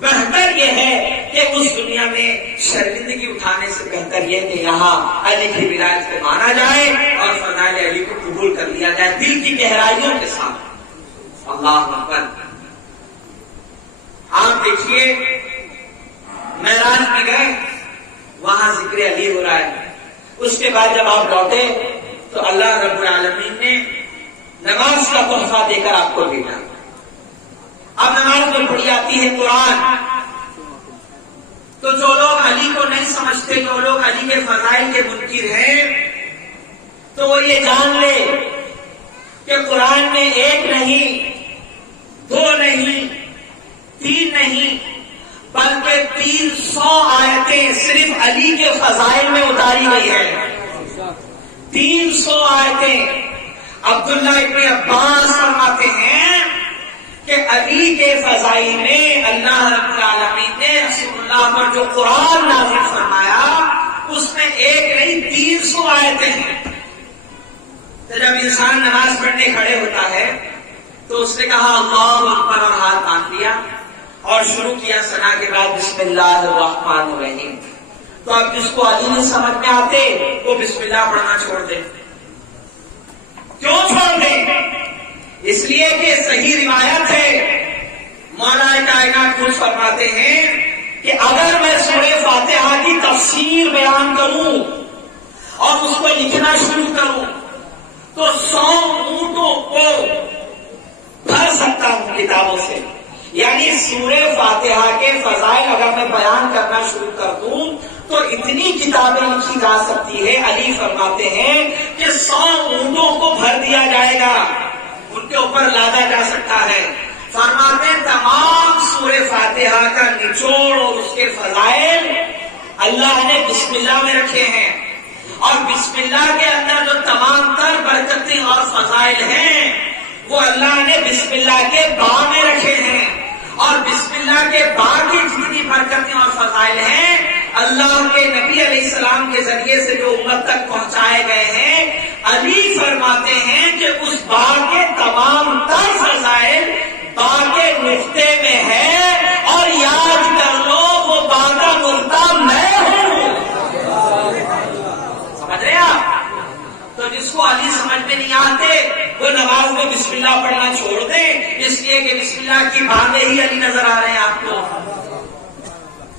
بہتر یہ ہے کہ اس دنیا میں شرمندگی اٹھانے سے بہتر یہ کہ یہاں علی کی ولایت کو مانا جائے اور فضائل علی کو قبول کر لیا جائے دل کی گہرائیوں کے ساتھ. اللہ اکبر. آپ دیکھیے معراج میں گئے، وہاں ذکر علی ہو رہا ہے. اس کے بعد جب آپ لوٹے تو اللہ رب العالمین نے نماز کا تحفہ دے کر آپ کو بھیجا. اب نماز میں پڑھی آتی ہے قرآن. تو جو لوگ علی کو نہیں سمجھتے، جو لوگ علی کے فضائل کے منکر ہیں، تو وہ یہ جان لے کہ قرآن میں 1 نہیں، 2 نہیں، 3 نہیں، بلکہ 300 آیتیں صرف علی کے فضائل میں اتاری گئی ہے. 300 آیتیں. عبداللہ ابن عباس فرماتے ہیں کہ علی کے فضائل میں اللہ رب العالمین نے رسول اللہ پر جو قرآن نازل فرمایا اس میں 1 نہیں 300 آیتیں ہیں. تو جب انسان نماز پڑھنے کھڑے ہوتا ہے تو اس نے کہا اللہ اکبر اور ہاتھ باندھ لیا اور شروع کیا ثنا کے بعد بسم اللہ الرحمن الرحیم. تو اب جس کو علی نہیں سمجھ میں آتے وہ بسم اللہ پڑھنا چھوڑ دے. کیوں چھوڑ دیں؟ اس لیے کہ صحیح روایت ہے، مولا کائنات خود فرماتے ہیں کہ اگر میں سورہ فاتحہ کی تفسیر بیان کروں اور اس کو لکھنا شروع کروں تو 100 اونٹوں کو بھر سکتا ہوں کتابوں سے. یعنی سورہ فاتحہ کے فضائل اگر میں بیان کرنا شروع کر دوں تو اتنی کتابیں لکھی جا سکتی ہے. علی فرماتے ہیں کہ 100 اونٹوں کو بھر دیا جائے گا، ان کے اوپر لادا جا سکتا ہے. فرماتے ہیں تمام سورہ فاتحہ کا نچوڑ اور اس کے فضائل اللہ نے بسم اللہ میں رکھے ہیں، اور بسم اللہ کے اندر جو تمام تر برکتیں اور فضائل ہیں وہ اللہ نے بسم اللہ کے با میں رکھے ہیں. اور بسم اللہ کے با کی جتنی برکتیں اور فضائل ہیں اللہ کے نبی علیہ السلام کے ذریعے سے جو امت تک پہنچائے گئے ہیں، علی فرماتے ہیں کہ اس با کے تمام تر فضائل با کے نقطے میں ہے، اور یاد کر لو وہ با کا نقطہ میں ہوں. سمجھ رہے آپ؟ تو جس کو علی سمجھ میں نہیں آتے وہ نماز میں بسم اللہ پڑھنا چھوڑ دیں، اس لیے کہ بسم اللہ کی باتیں ہی علی نظر آ رہے ہیں آپ کو.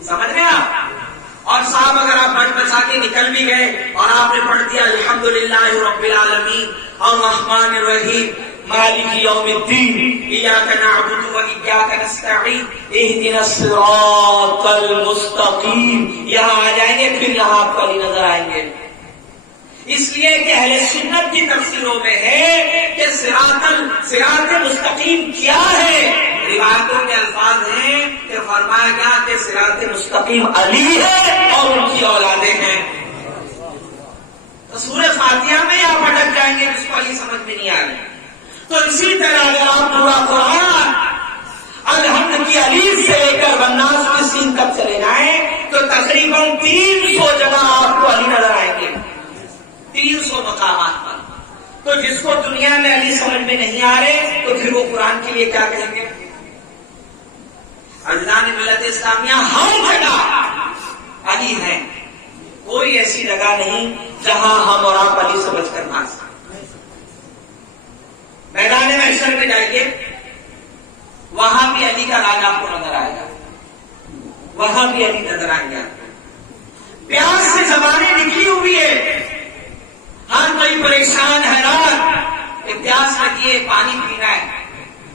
سمجھ رہے ہیں آپ؟ اور صاحب اگر آپ بچ بچا کے نکل بھی گئے اور آپ نے پڑھ دیا الحمدللہ رب العالمین الرحمن الرحیم مالک یوم الدین ایاک نعبد و ایاک نستعین اہدنا الصراط المستقیم، یہاں آ جائیں گے پھر یہاں آپ کو علی نظر آئیں گے. اس لیے کہ اہل سنت کی تفسیروں میں ہے کہ صراط مستقیم کیا ہے. روایتوں کے الفاظ ہیں کہ فرمایا گیا کہ صراط مستقیم علی ہے اور ان کی اولادیں ہیں. تو سورہ فاتحہ میں آپ اٹک جائیں گے جس کو علی سمجھ میں نہیں آ رہی. تو اسی طرح اگر آپ پورا قرآن الحمد کی الف سے لے کر والناس کی سین تک چلے جائیں تو تقریباً 300 جگہ آپ کو علی نظر آئیں گے، 300 مقامات پر. تو جس کو دنیا میں علی سمجھ میں نہیں آ رہے تو پھر وہ قرآن کے لیے کیا کہیں گے؟ اجدان ملت اسلامیہ ہر جگہ علی ہیں، کوئی ایسی جگہ نہیں جہاں ہم اور آپ علی سمجھ کر بھاگ سکیں. میدان محشر میں جائیے، وہاں بھی علی کا راج آپ کو نظر آئے گا، وہاں بھی علی نظر آئیں گے. پیاس سے زبانیں نکلی ہوئی ہے، ہر کوئی پریشان حیران کہ پیاس لگی ہے پانی پینا ہے.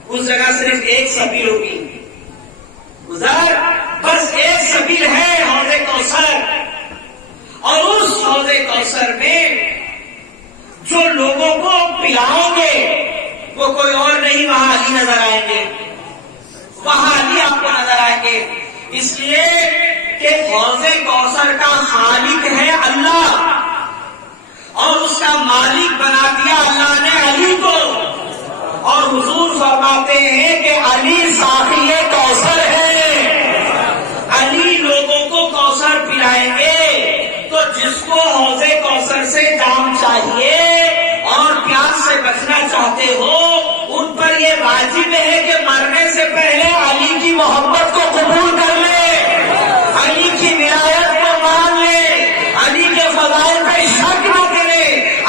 اس جگہ صرف ایک سبیل ہوگی، گزر بس ایک سبیل ہے حوض کوثر. اور اس حوض کوثر میں جو لوگوں کو پلائیں گے وہ کوئی اور نہیں، وہاں علی نظر آئیں گے، وہاں علی آپ کو نظر آئیں گے. اس لیے کہ حوض کوثر کا خالق ہے اللہ اور اس کا مالک بنا دیا اللہ نے علی کو. اور حضور فرماتے ہیں کہ علی ساقی کوثر ہے، علی لوگوں کو کوثر پلائیں گے. تو جس کو حوض کوثر سے جام چاہیے اور پیاس سے بچنا چاہتے ہو ان پر یہ واجب ہے کہ مرنے سے پہلے علی کی محبت کو قبول کر لے، علی کی ولایت کو مان لے، علی کے فضائل پہ شک نہ کرے.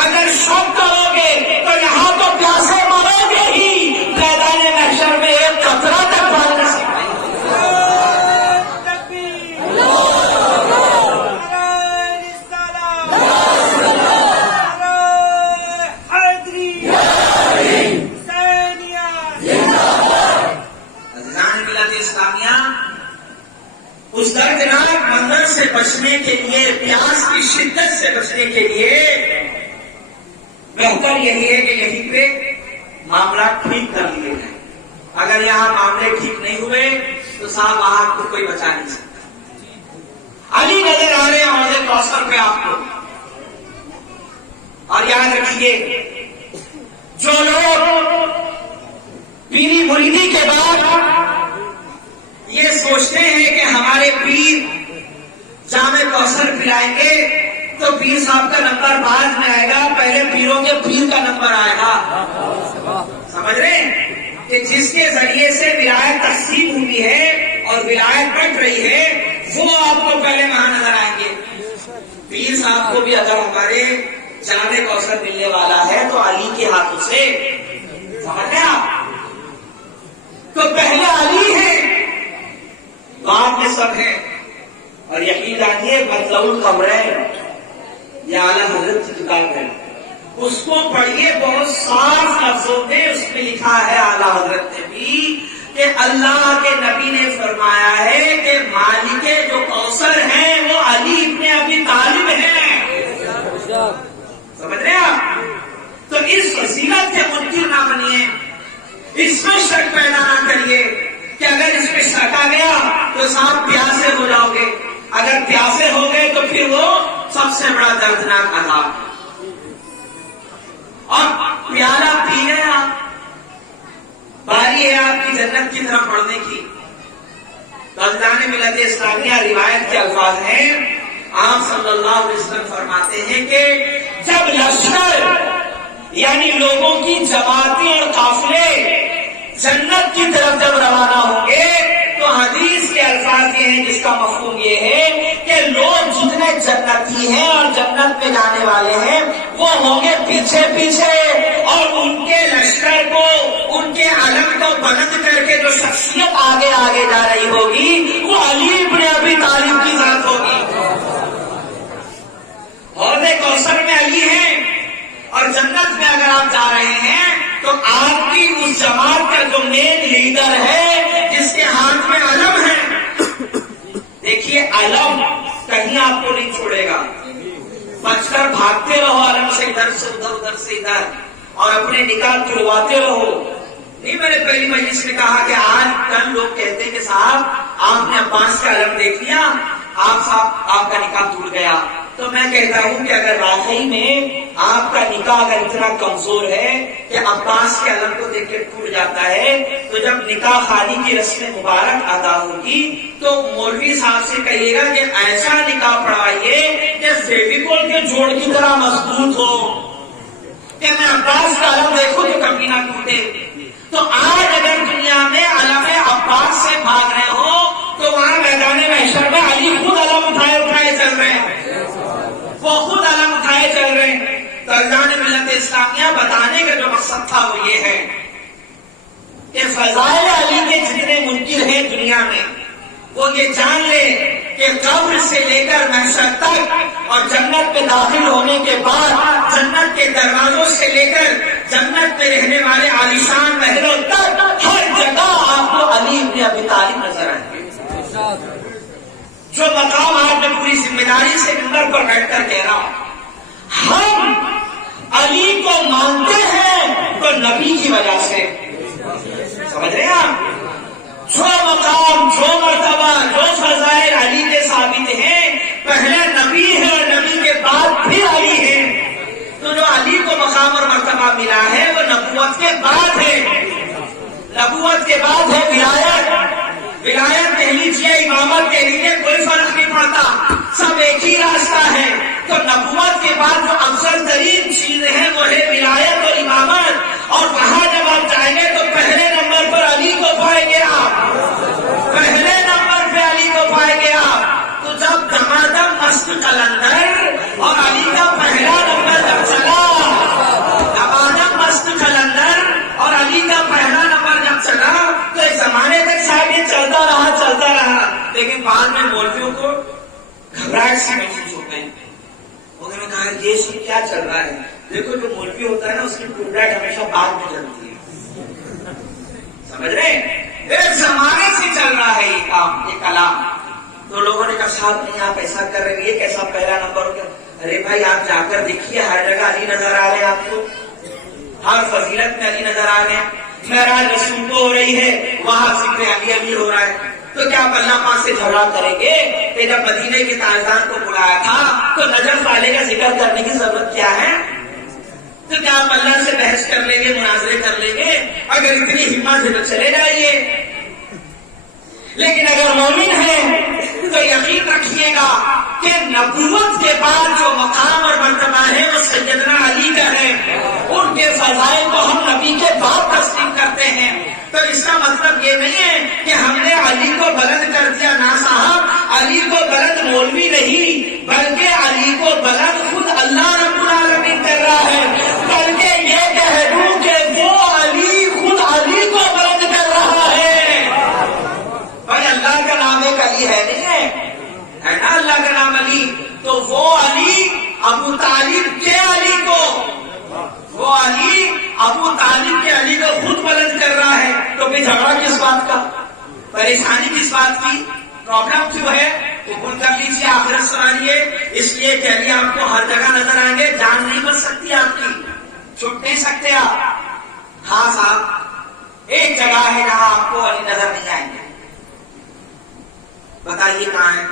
اگر شک کرو گے تو یہاں تو پیاسے مرو گے ہی، میدان محشر میں ایک قطرہ تک پال نہیں سکتے. اس دردناک منظر سے بچنے کے لیے، پیاس کی شدت سے بچنے کے لیے بہتر یہی ہے کہ یہیں پہ معاملات ٹھیک کر لیے جائیں. اگر یہاں معاملے ٹھیک نہیں ہوئے تو صاحب وہاں کو کوئی بچا نہیں سکتا. علی نظر آ رہے ہیں حوض کوثر پہ آپ کو. اور یاد رکھیے جو لوگ پیری مریدی کے بعد یہ سوچتے ہیں کہ ہمارے پیر جام کوثر پلائیں گے تو پیر صاحب کا نمبر بعد میں آئے گا، پہلے پیروں کے پیر کا نمبر آئے گا. سمجھ رہے ہیں کہ جس کے ذریعے سے ولایت تقسیم ہوئی ہے اور ولایت بٹ رہی ہے وہ آپ کو پہلے وہاں نظر آئیں گے. پیر صاحب کو بھی اگر ہمارے جام کوثر ملنے والا ہے تو علی کے ہاتھوں سے سمجھ گئے آپ؟ تو پہلے علی ہے، بعد میں سب ہے. اور یقین جانیے مطلب القمرین یہ اعلیٰ حضرت کی کتاب ہے، اس کو پڑھیے، بہت صاف لفظوں میں اس میں لکھا ہے اعلیٰ حضرت نے بھی کہ اللہ کے نبی نے فرمایا ہے کہ مالک جو کوثر ہیں وہ علی ابن ابی طالب ہیں. سمجھ رہے آپ؟ تو اس فضیلت کے منکر نہ بنیے، اس میں شک پیدا نہ کریے کہ اگر اس میں شک آ گیا تو صاحب پیاسے ہو جاؤ گے. اگر پیاسے ہو گئے تو پھر وہ سب سے بڑا دردناک عذاب ہے. اور پیالہ پی گئے آپ، باری ہے آپ کی جنت کی طرف بڑھنے کی. بلدان ملت اسلامیہ روایت کے الفاظ ہیں، آپ صلی اللہ علیہ وسلم فرماتے ہیں کہ جب لشکر یعنی لوگوں کی جماعتیں اور قافلے جنت کی طرف جب روانہ ہوں گے تو حدیث کے الفاظ یہ ہیں جس کا مفہوم یہ ہے کہ لوگ جتنے جنتی ہیں اور جنت میں جانے والے ہیں وہ ہوں گے پیچھے پیچھے، اور ان کے لشکر کو، ان کے علم کو بلند کر کے جو شخصیت آگے آگے جا رہی ہوگی وہ علی ابن ابی طالب کی ذات ہوگی. حوض کوثر میں علی ہیں، اور جنت میں اگر آپ جا رہے ہیں تو آپ کی اس جماعت کا جو مین لیڈر ہے جس کے ہاتھ میں علم ہے، دیکھیے علم کہیں آپ کو نہیں چھوڑے گا. بچ کر بھاگتے رہو علم سے، ادھر سے ادھر، ادھر سے ادھر، اور اپنے نکاح تڑواتے رہو. نہیں، میں نے پہلی مجلس میں کہا کہ آج کل لوگ کہتے ہیں کہ صاحب آپ نے عباس کا علم دیکھ لیا، آپ کا نکاح ٹوٹ گیا. تو میں کہتا ہوں کہ اگر واقعی میں آپ کا نکاح اگر اتنا کمزور ہے کہ عباس کے علم کو دیکھ کے ٹوٹ جاتا ہے، تو جب نکاح خالی کی رسم مبارک ادا ہوگی تو مولوی صاحب سے کہیے گا کہ ایسا نکاح پڑھوائیے کہ فیویکول کے جوڑ کی طرح مضبوط ہو، کہ میں عباس کا علم دیکھوں تو کبھی نہ ٹوٹے. تو آج اگر دنیا میں علم عباس سے بھاگ رہے ہو تو وہاں میدان محشر میں علی خود علم اٹھائے اٹھائے چل رہے ہیں، وہ خود علم اٹھائے چل رہے ہیں. ترجمان ملت اسلامیہ بتانے کا جو مقصد تھا وہ یہ ہے کہ فضائل علی کے جتنے منکر ہیں دنیا میں وہ یہ جان لے کہ قبر سے لے کر محشر تک اور جنت میں داخل ہونے کے بعد جنت کے دروازوں سے لے کر جنت میں رہنے والے عالیشان محلوں تک ہر جگہ آپ کو علی ابن ابی طالب نظر آئیں گے. جو مقام آج میں پوری ذمہ داری سے منبر پر بیٹھ کر کہہ رہا ہوں، ہم علی کو مانتے ہیں تو نبی کی وجہ سے. سمجھ رہے ہیں آپ؟ جو مقام، جو مرتبہ، جو فضائل علی کے ثابت ہیں، پہلے نبی ہے اور نبی کے بعد پھر علی ہے. تو جو علی کو مقام اور مرتبہ ملا ہے وہ نبوت کے بعد ہے. نبوت کے بعد ہے ولایت. ولایت کہہ لیجیے، امامت کہہ لیجیے، کوئی فرق نہیں پڑتا، سب ایک ہی راستہ ہے. تو نبوت کے بعد جو افضل ترین چیزیں ہیں وہ ہے ولایت اور امامت. اور وہاں جب آپ جائیں گے تو پہلے نمبر پر علی کو پائیں گے آپ، پہلے نمبر پہ علی کو پائیں گے آپ. تو جب دمادم مست قلندر اور علی کا پہلا نمبر جب چلا، دمادم مست قلندر اور علی کا پہلا نمبر جب چلا تو اس زمانے تک صاحب یہ چلتا رہا، لیکن بعد میں مولویوں کو گھبراہٹ سی محسوس ہو گئی. انہوں نے کہا یہ سب کیا چل رہا ہے؟ دیکھو جو مولوی ہوتا ہے نا اس کی ٹوٹاٹ ہمیشہ بعد میں چلتی ہے. سمجھ رہے ہیں؟ ایک زمانے سے چل رہا ہے یہ کام، یہ کلام. تو لوگوں نے کہا صاحب نہیں آپ ایسا کر رہے ہیں، یہ کیسا پہلا نمبر ہو گیا؟ ارے بھائی آپ جا کر دیکھیے، ہر جگہ علی نظر آ رہے ہیں آپ کو، ہر فضیلت میں علی نظر آ رہے ہیں. معراج رسول کو ہو رہی ہے، وہاں ذکر علی ہو رہا ہے. تو کیا آپ اللہ پاک سے جھگڑا کریں گے کہ جب مدینے کے تاجدار کو بلایا تھا تو نجف والے کا ذکر کرنے کی ضرورت کیا ہے؟ تو کیا آپ اللہ سے بحث کر لیں گے، مناظرے کر لیں گے؟ اگر اتنی ہمت ہے تو چلے جائیے. لیکن اگر مومن ہے تو یقین رکھیے گا کہ نبوت کے بعد جو مقام اور مرتبہ ہے وہ سیدنا علی کا ہے. ان کے فضائل کو ہم نبی کے بعد تسلیم کرتے ہیں. تو اس کا مطلب یہ نہیں ہے کہ ہم نے علی کو بلند کر دیا. نا صاحب، علی کو بلند مولوی نہیں بلکہ علی کو بلند خود اللہ رب العالمین کر رہا ہے. بلکہ یہ کہہ دوں کہ وہ علی ابو طالب کے علی کو خود بلند کر رہا ہے تو پھر جھگڑا کس بات کا، پریشانی کس بات کی، پرابلم کیوں ہے؟ حکم کر لیجیے آخرت سنائیے، اس لیے کہ علی آپ کو ہر جگہ نظر آئیں گے، جان نہیں بچ سکتی آپ کی، چھٹ نہیں سکتے آپ۔ ہاں صاحب ایک جگہ ہے جہاں آپ کو علی نظر نہیں آئیں گے، بتائیے کہاں ہے؟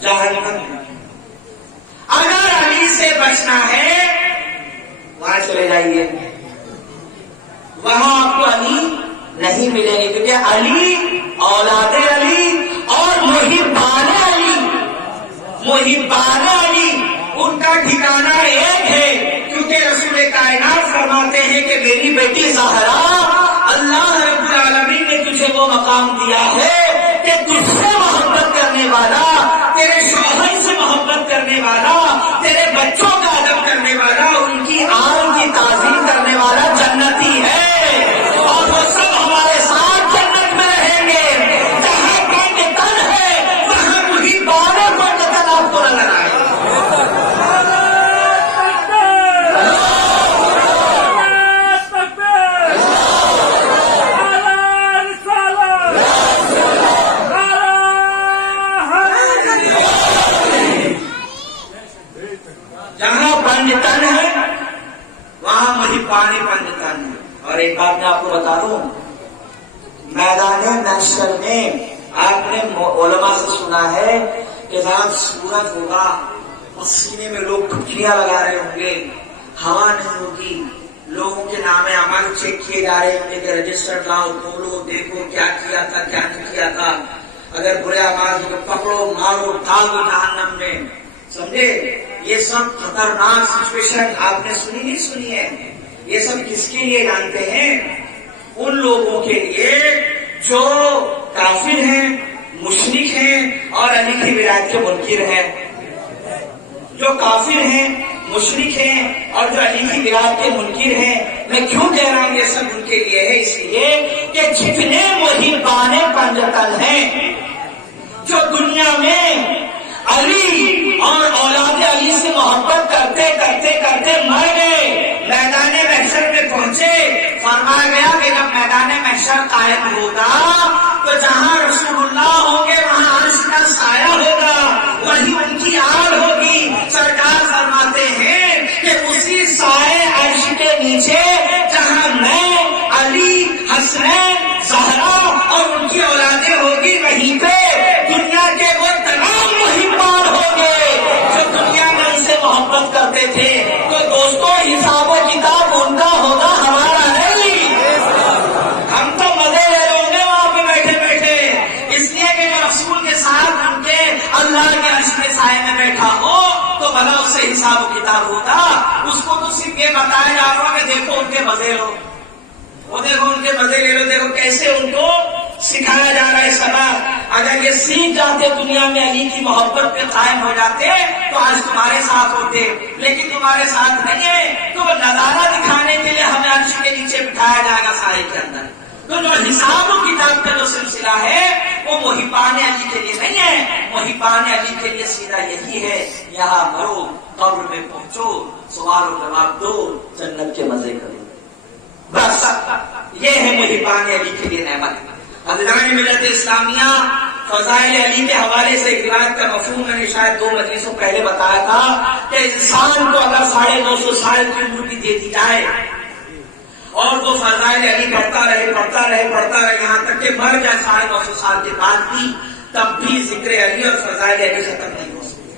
جہنم۔ اگر علی سے بچنا ہے وہاں چلے جائیے، وہاں آپ کو علی نہیں ملیں گے، کیونکہ علی اولاد علی اور محبان علی، محبان علی ان کا ٹھکانہ ایک ہے، کیونکہ رسول کائنات فرماتے ہیں کہ میری بیٹی زہرا اللہ رب العالمین نے تجھے وہ مقام دیا ہے کہ تجھ سے محبت کرنے والا، تیرے شوہر سے محبت کرنے والا، تیرے بچوں کا ادب کرنے والا، ان کی آل کی تعظیم کرنے والا جنتی ہے، اور وہ سب ہمارے ساتھ جنت میں رہیں گے۔ جہاں پنڈ تن ہے وہاں محبان پنڈ تن آپ کو نظر آئے۔ پنجتن ہے وہاں محبان پنجتن ہے۔ اور ایک بات میں آپ کو بتا دوں، میدان محشر میں آپ نے علماء سے سنا ہے کہ جب سورج ہوگا پسینے میں لوگ ڈبکیاں لگا رہے ہوں گے، ہوا نہیں ہوگی، لوگوں کے نام اعمال چیک کیے جا رہے ہوں گے کہ رجسٹر لاؤ، کھولو، دیکھو کیا کیا تھا کیا نہیں کیا تھا، اگر برے اعمال کو پکڑو مارو ڈالو جہنم میں، سمجھے؟ یہ سب خطرناک سچویشن آپ نے سنی نہیں سنی ہے؟ یہ سب کس کے لیے جانتے ہیں؟ ان لوگوں کے لیے جو کافر ہیں، مشرک ہیں اور علی کی ولایت کے منکر ہیں۔ جو کافر ہیں، مشرک ہیں اور جو علی کی ولایت کے منکر ہیں، میں کیوں کہہ رہا ہوں یہ سب ان کے لیے ہے؟ اس لیے کہ جتنے محبان پنجتن ہیں جو دنیا میں علی اور اولاد علی سے محبت کرتے کرتے کرتے مر گئے، میدان محشر میں پہنچے، فرمایا گیا کہ جب میدان محشر قائم ہوگا تو جہاں رسول اللہ ہوں گے وہاں عرش کا سایہ ہوگا، وہی ان کی آل ہوگی۔ سرکار فرماتے ہیں کہ اسی سائے عرش کے نیچے جہاں میں، علی، حسنین، زہرا اور ان کی اولادیں ہوگی، وہیں پہ دنیا کے وہ تمام محبان ہوں گے جو دنیا میں ان سے محبت کرتے تھے۔ تو دوستو حساب و کتاب ان کا ہوگا، ہمارا نہیں۔ ہم تو مزے لے لیں گے وہاں پہ بیٹھے بیٹھے، اس لیے کہ جو رسول کے ساتھ ان کے اللہ کے عرش کے سائے میں بیٹھا ہو تو بھلا اس سے حساب و کتاب ہوگا۔ اس کو تو صرف یہ بتایا جا رہا کہ دیکھو ان کے مزے لو، وہ دیکھو ان کے مزے لے لو، دیکھو کیسے ان کو سکھایا جا رہا ہے سبق۔ اگر یہ سیکھ جاتے دنیا میں، علی کی محبت پہ قائم ہو جاتے تو آج تمہارے ساتھ ہوتے، لیکن تمہارے ساتھ نہیں ہے تو نظارہ دکھانے کے لیے ہمیں عرش کے نیچے بٹھایا جائے گا سائے کے اندر۔ تو جو حساب و کتاب کا جو سلسلہ ہے وہ محبان علی کے لیے نہیں ہے، محبان علی کے لیے سیدھا یہی ہے، یہاں مرو، قبر میں پہنچو، سوال و جواب دو، جنت کے مزے کرو، بس یہ ہے محبان علی کے لیے نعمت۔ حضران ملت اسلامیہ فضائل علی کے حوالے سے روایت کا مفہوم میں نے شاید 2 مجلسوں پہلے بتایا تھا کہ انسان کو اگر 950 سال کی عمر بھی دے دی جائے اور وہ فضائل علی پڑھتا رہے یہاں تک کہ مر جائے 950 سال کے بعد بھی، تب بھی ذکر علی اور فضائل علی ختم نہیں ہو سکتے۔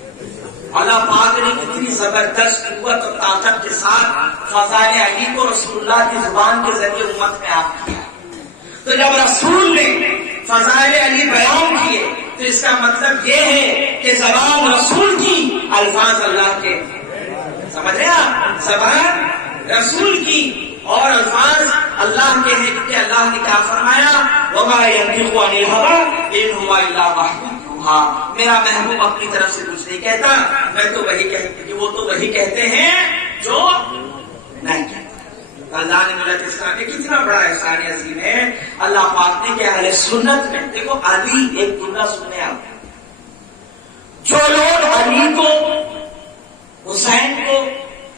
اللہ پاک نے کتنی زبردست قوت اور طاقت کے ساتھ فضائل علی کو رسول اللہ کی زبان کے ذریعے امت میں عام کیا۔ تو جب رسول نے فضائل علی بیان کیے تو اس کا مطلب یہ ہے کہ زبان رسول کی، الفاظ اللہ کے، سمجھ رہے آپ؟ زبان رسول کی اور الفاظ اللہ کے ہیں، کیونکہ اللہ نے کیا فرمایا؟ وَمَا يَنطِقُ عَنِ الْهَوَىٰ إِنْ هُوَ إِلَّا وَحْيٌ يُوحَىٰ۔ میرا محبوب اپنی طرف سے کچھ نہیں کہتا، میں تو وہی کہتی، وہ تو وہی کہتے ہیں جو نہیں کہتے۔ اللہ نے ملت اسلامی کتنا بڑا احسان عظیم ہے اللہ پاک نے کہ اہل سنت میں، دیکھو علی، ایک جملہ سننے آپ، جو لوگ علی کو، حسین کو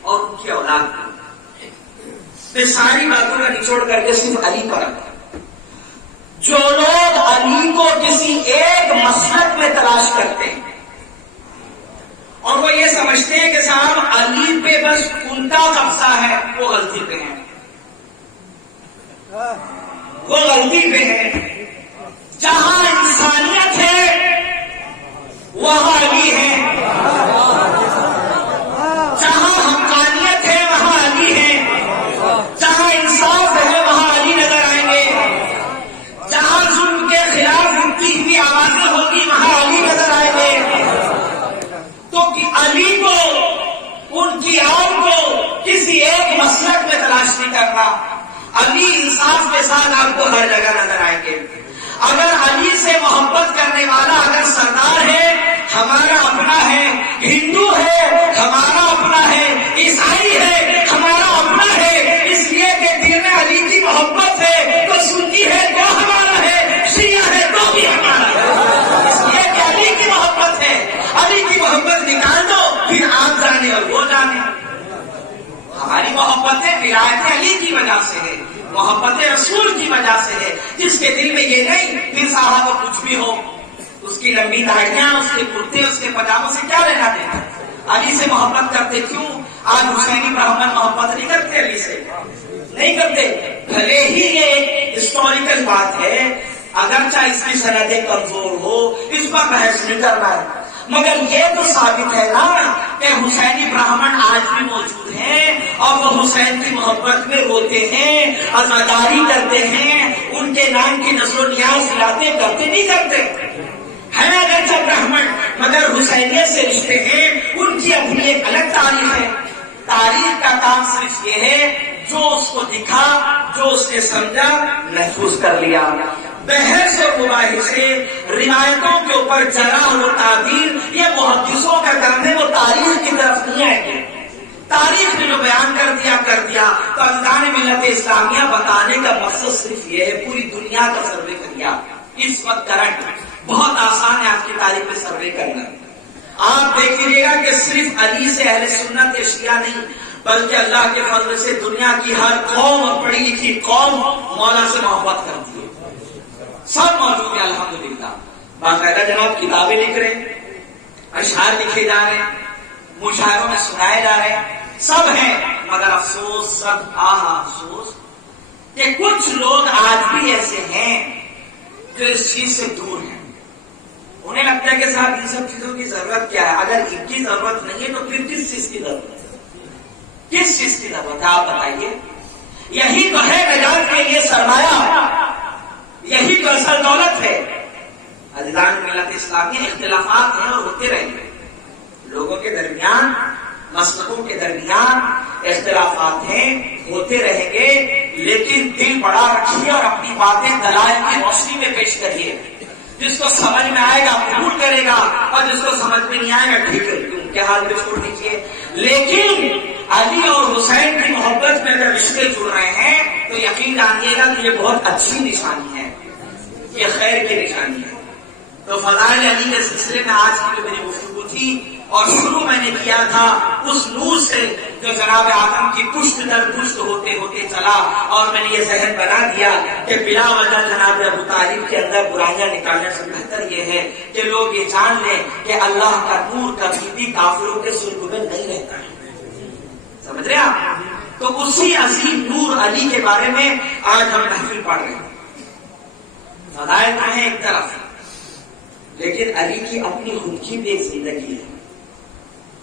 اور ان کی اولاد کو میں ساری باتوں کا نچوڑ کر کے صرف علی پر رکھا. جو لوگ علی کو کسی ایک مسلک میں تلاش کرتے ہیں اور وہ یہ سمجھتے ہیں کہ صاحب علی پہ بس ان کا قبضہ ہے، وہ غلطی پہ ہے، وہ غلطی پہ ہے. جہاں انسانیت ہے وہاں علی ہے، جہاں حقانیت ہے وہاں علی ہے، جہاں انصاف ہے وہاں علی نظر آئیں گے، جہاں ظلم کے خلاف اٹھتی ہوئی آوازیں ہوگی وہاں علی نظر آئیں گے. تو علی کو، ان کی آؤ کو کسی ایک مسلک میں تلاش نہیں کرنا. علی انصاف کے ساتھ آپ کو ہر جگہ نظر آئیں گے. اگر علی سے محبت کرنے والا اگر سردار ہے، ہمارا اپنا ہے، ہندو ہے ہمارا اپنا ہے، عیسائی ہے ہمارا اپنا ہے، اس لیے کہ دل میں علی کی محبت ہے تو سنی ہے تو ہمارا ہے، شیعہ ہے تو بھی ہمارا ہے، اس لیے کہ علی کی محبت ہے. علی کی محبت نکال دو پھر آپ جانے اور وہ جانے. ہماری محبتیں ولایت علی کی وجہ سے ہے، محبت رسول کی وجہ سے ہے. جس کے دل میں یہ نہیں، پھر صاحب وہ کچھ بھی ہو، اس کی لمبی داڑیاں، اس کے کرتے، اس کے پاجاموں سے کیا لینا دینا. علی سے محبت کرتے کیوں؟ آج حسینی برہمن محبت نہیں کرتے علی سے، نہیں کرتے. بھلے ہی یہ ایک ہسٹوریکل بات ہے، اگرچہ اس کی سندیں کمزور ہو، اس پر بحث نہیں کرنا ہے، مگر یہ تو ثابت ہے نا کہ حسینی برہمن آج بھی موجود ہیں اور وہ حسین کی محبت میں روتے ہیں، عزاداری کرتے ہیں، ان کے نام کی نظر و نیاز دلاتے، کرتے نہیں کرتے ہے اگرچہ برہمن، مگر حسینیت سے رشتے ہیں. ان کی اپنی ایک الگ تاریخ ہے. تاریخ کا کام صرف یہ ہے جو اس کو دکھا، جو اس نے سمجھا، محفوظ کر لیا. بحث اور مباحثے روایتوں کے اوپر جرح و تعدیل یہ محدثوں کا کام ہے، وہ تاریخ کی طرف نہیں آئے گے. تاریخ نے جو بیان کر دیا تو ارکان ملت اسلامیہ بتانے کا مقصد صرف یہ ہے. پوری دنیا کا سروے کر دیا اس وقت کرنٹ، بہت آسان ہے آپ کی تاریخ میں سروے کرنا. آپ دیکھ لیجیے گا کہ صرف علی سے اہل سنت شیعہ نہیں بلکہ اللہ کے فضل سے دنیا کی ہر قوم اور پڑھی لکھی قوم مولا سے محبت کرتی ہے. سب موجود ہے الحمدللہ. باقاعدہ جناب کتابیں لکھ رہے ہیں، اشعار لکھے جا رہے ہیں، مشاعروں میں سنائے جا رہے ہیں، سب ہیں. مگر افسوس، سب افسوس کہ کچھ لوگ آج بھی ایسے ہیں جو اس چیز سے دور ہیں. انہیں لگتا ہے کہ صاحب ان سب چیزوں کی ضرورت کیا ہے؟ اگر ان کی ضرورت نہیں ہے تو پھر کس چیز کی ضرورت ہے؟ کس چیز کی ضرورت ہے آپ بتائیے. یہی تو ہے نجات کے لیے سرمایہ، یہی تو اصل دولت ہے. عزیزان ملت اسلامی، اختلافات ہیں اور ہوتے رہیں گے. لوگوں کے درمیان، مسلکوں کے درمیان اختلافات ہیں، ہوتے رہیں گے، لیکن دل بڑا رکھیے اور اپنی باتیں دلائل کی روشنی میں پیش کریے. جس کو سمجھ میں آئے گا قبول کرے گا اور جس کو سمجھ میں نہیں آئے گا ٹھیک ہے ان کے حال پہ چھوڑ دیجیے. لیکن علی اور حسین کی محبت میں اگر رشتے جڑ رہے ہیں تو یقین جانیے گا کہ یہ بہت اچھی نشانی ہے، یہ خیر کی نشانی ہے. تو فضائل علی کے سلسلے میں آج کی جو میری گفتگو تھی اور شروع میں نے کیا تھا اس نور سے جو جناب آدم کی پشت در پشت ہوتے ہوتے چلا، اور میں نے یہ ذہن بنا دیا کہ بلا وجہ جناب ابو طالب کے اندر برائیاں نکالنے سے بہتر یہ ہے کہ لوگ یہ جان لیں کہ اللہ کا نور کبھی بھی کافروں کے سلک میں نہیں رہتا ہے. سمجھ رہے آپ؟ تو اسی عظیم نور علی کے بارے میں آج ہم محفل پڑھ رہے ہیں. فضائل ہیں ایک طرف، لیکن علی کی اپنی خود کی بھی ایک زندگی ہے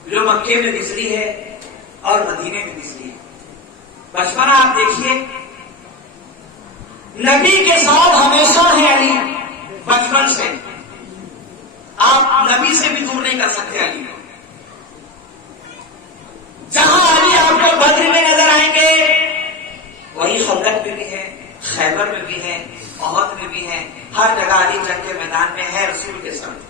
جو مکے میں گزری ہے اور مدینے میں گزری ہے. بچپن آپ دیکھیے، نبی کے ساتھ ہمیشہ ہے علی. بچپن سے آپ نبی سے بھی دور نہیں کر سکتے علی کو. جہاں علی آپ کو بدر میں نظر آئیں گے وہی خندق میں بھی ہے، خیبر میں بھی ہے، احد میں بھی ہے، ہر جگہ علی جنگ کے میدان میں ہے رسول کے ساتھ.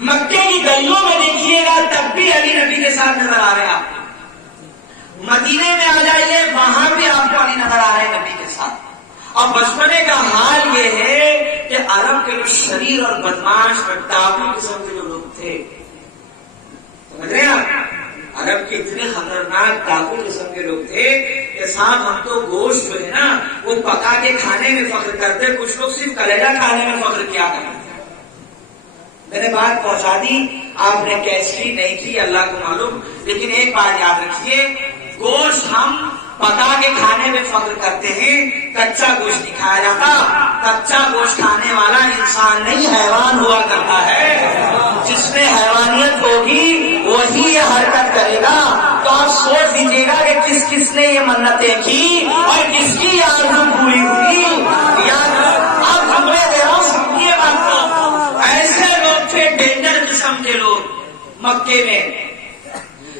مکے کی گلیوں میں دیکھیے گا تب بھی علی نبی کے ساتھ نظر آ رہے ہیں آپ کو. مدینے میں آ جائیے وہاں بھی آپ کو علی نظر آ رہے ہیں نبی کے ساتھ. اور بچپنے کا حال یہ ہے کہ عرب کے جو شریر اور بدماش اور ڈاکو قسم کے جو لوگ تھے، سمجھ رہے ہیں آپ، عرب کے اتنے خطرناک ڈاکو قسم کے لوگ تھے کہ صاحب ہم تو گوشت جو ہے نا وہ پکا کے کھانے میں فخر کرتے، کچھ لوگ صرف کلیجہ کھانے میں فخر کیا کرتے۔ میں نے بات پہنچا دی، آپ نے کیچ کی نہیں کی اللہ کو معلوم، لیکن ایک بات یاد رکھیے، گوشت ہم پکا کے کھانے میں فخر کرتے ہیں، کچا گوشت نہیں کھایا جاتا۔ کچا گوشت کھانے والا انسان نہیں حیوان ہوا کرتا ہے، جس میں حیوانیت ہوگی وہی یہ حرکت کرے گا۔ تو آپ سوچ دیجیے گا کہ کس کس نے یہ منتیں کی اور کس کی آرزو پوری ہوئی۔ آپ جملے دے رہا ہوں، سمجھیے بات کو۔ ایسے لوگ تھے ڈینجر قسم کے لوگ مکے میں،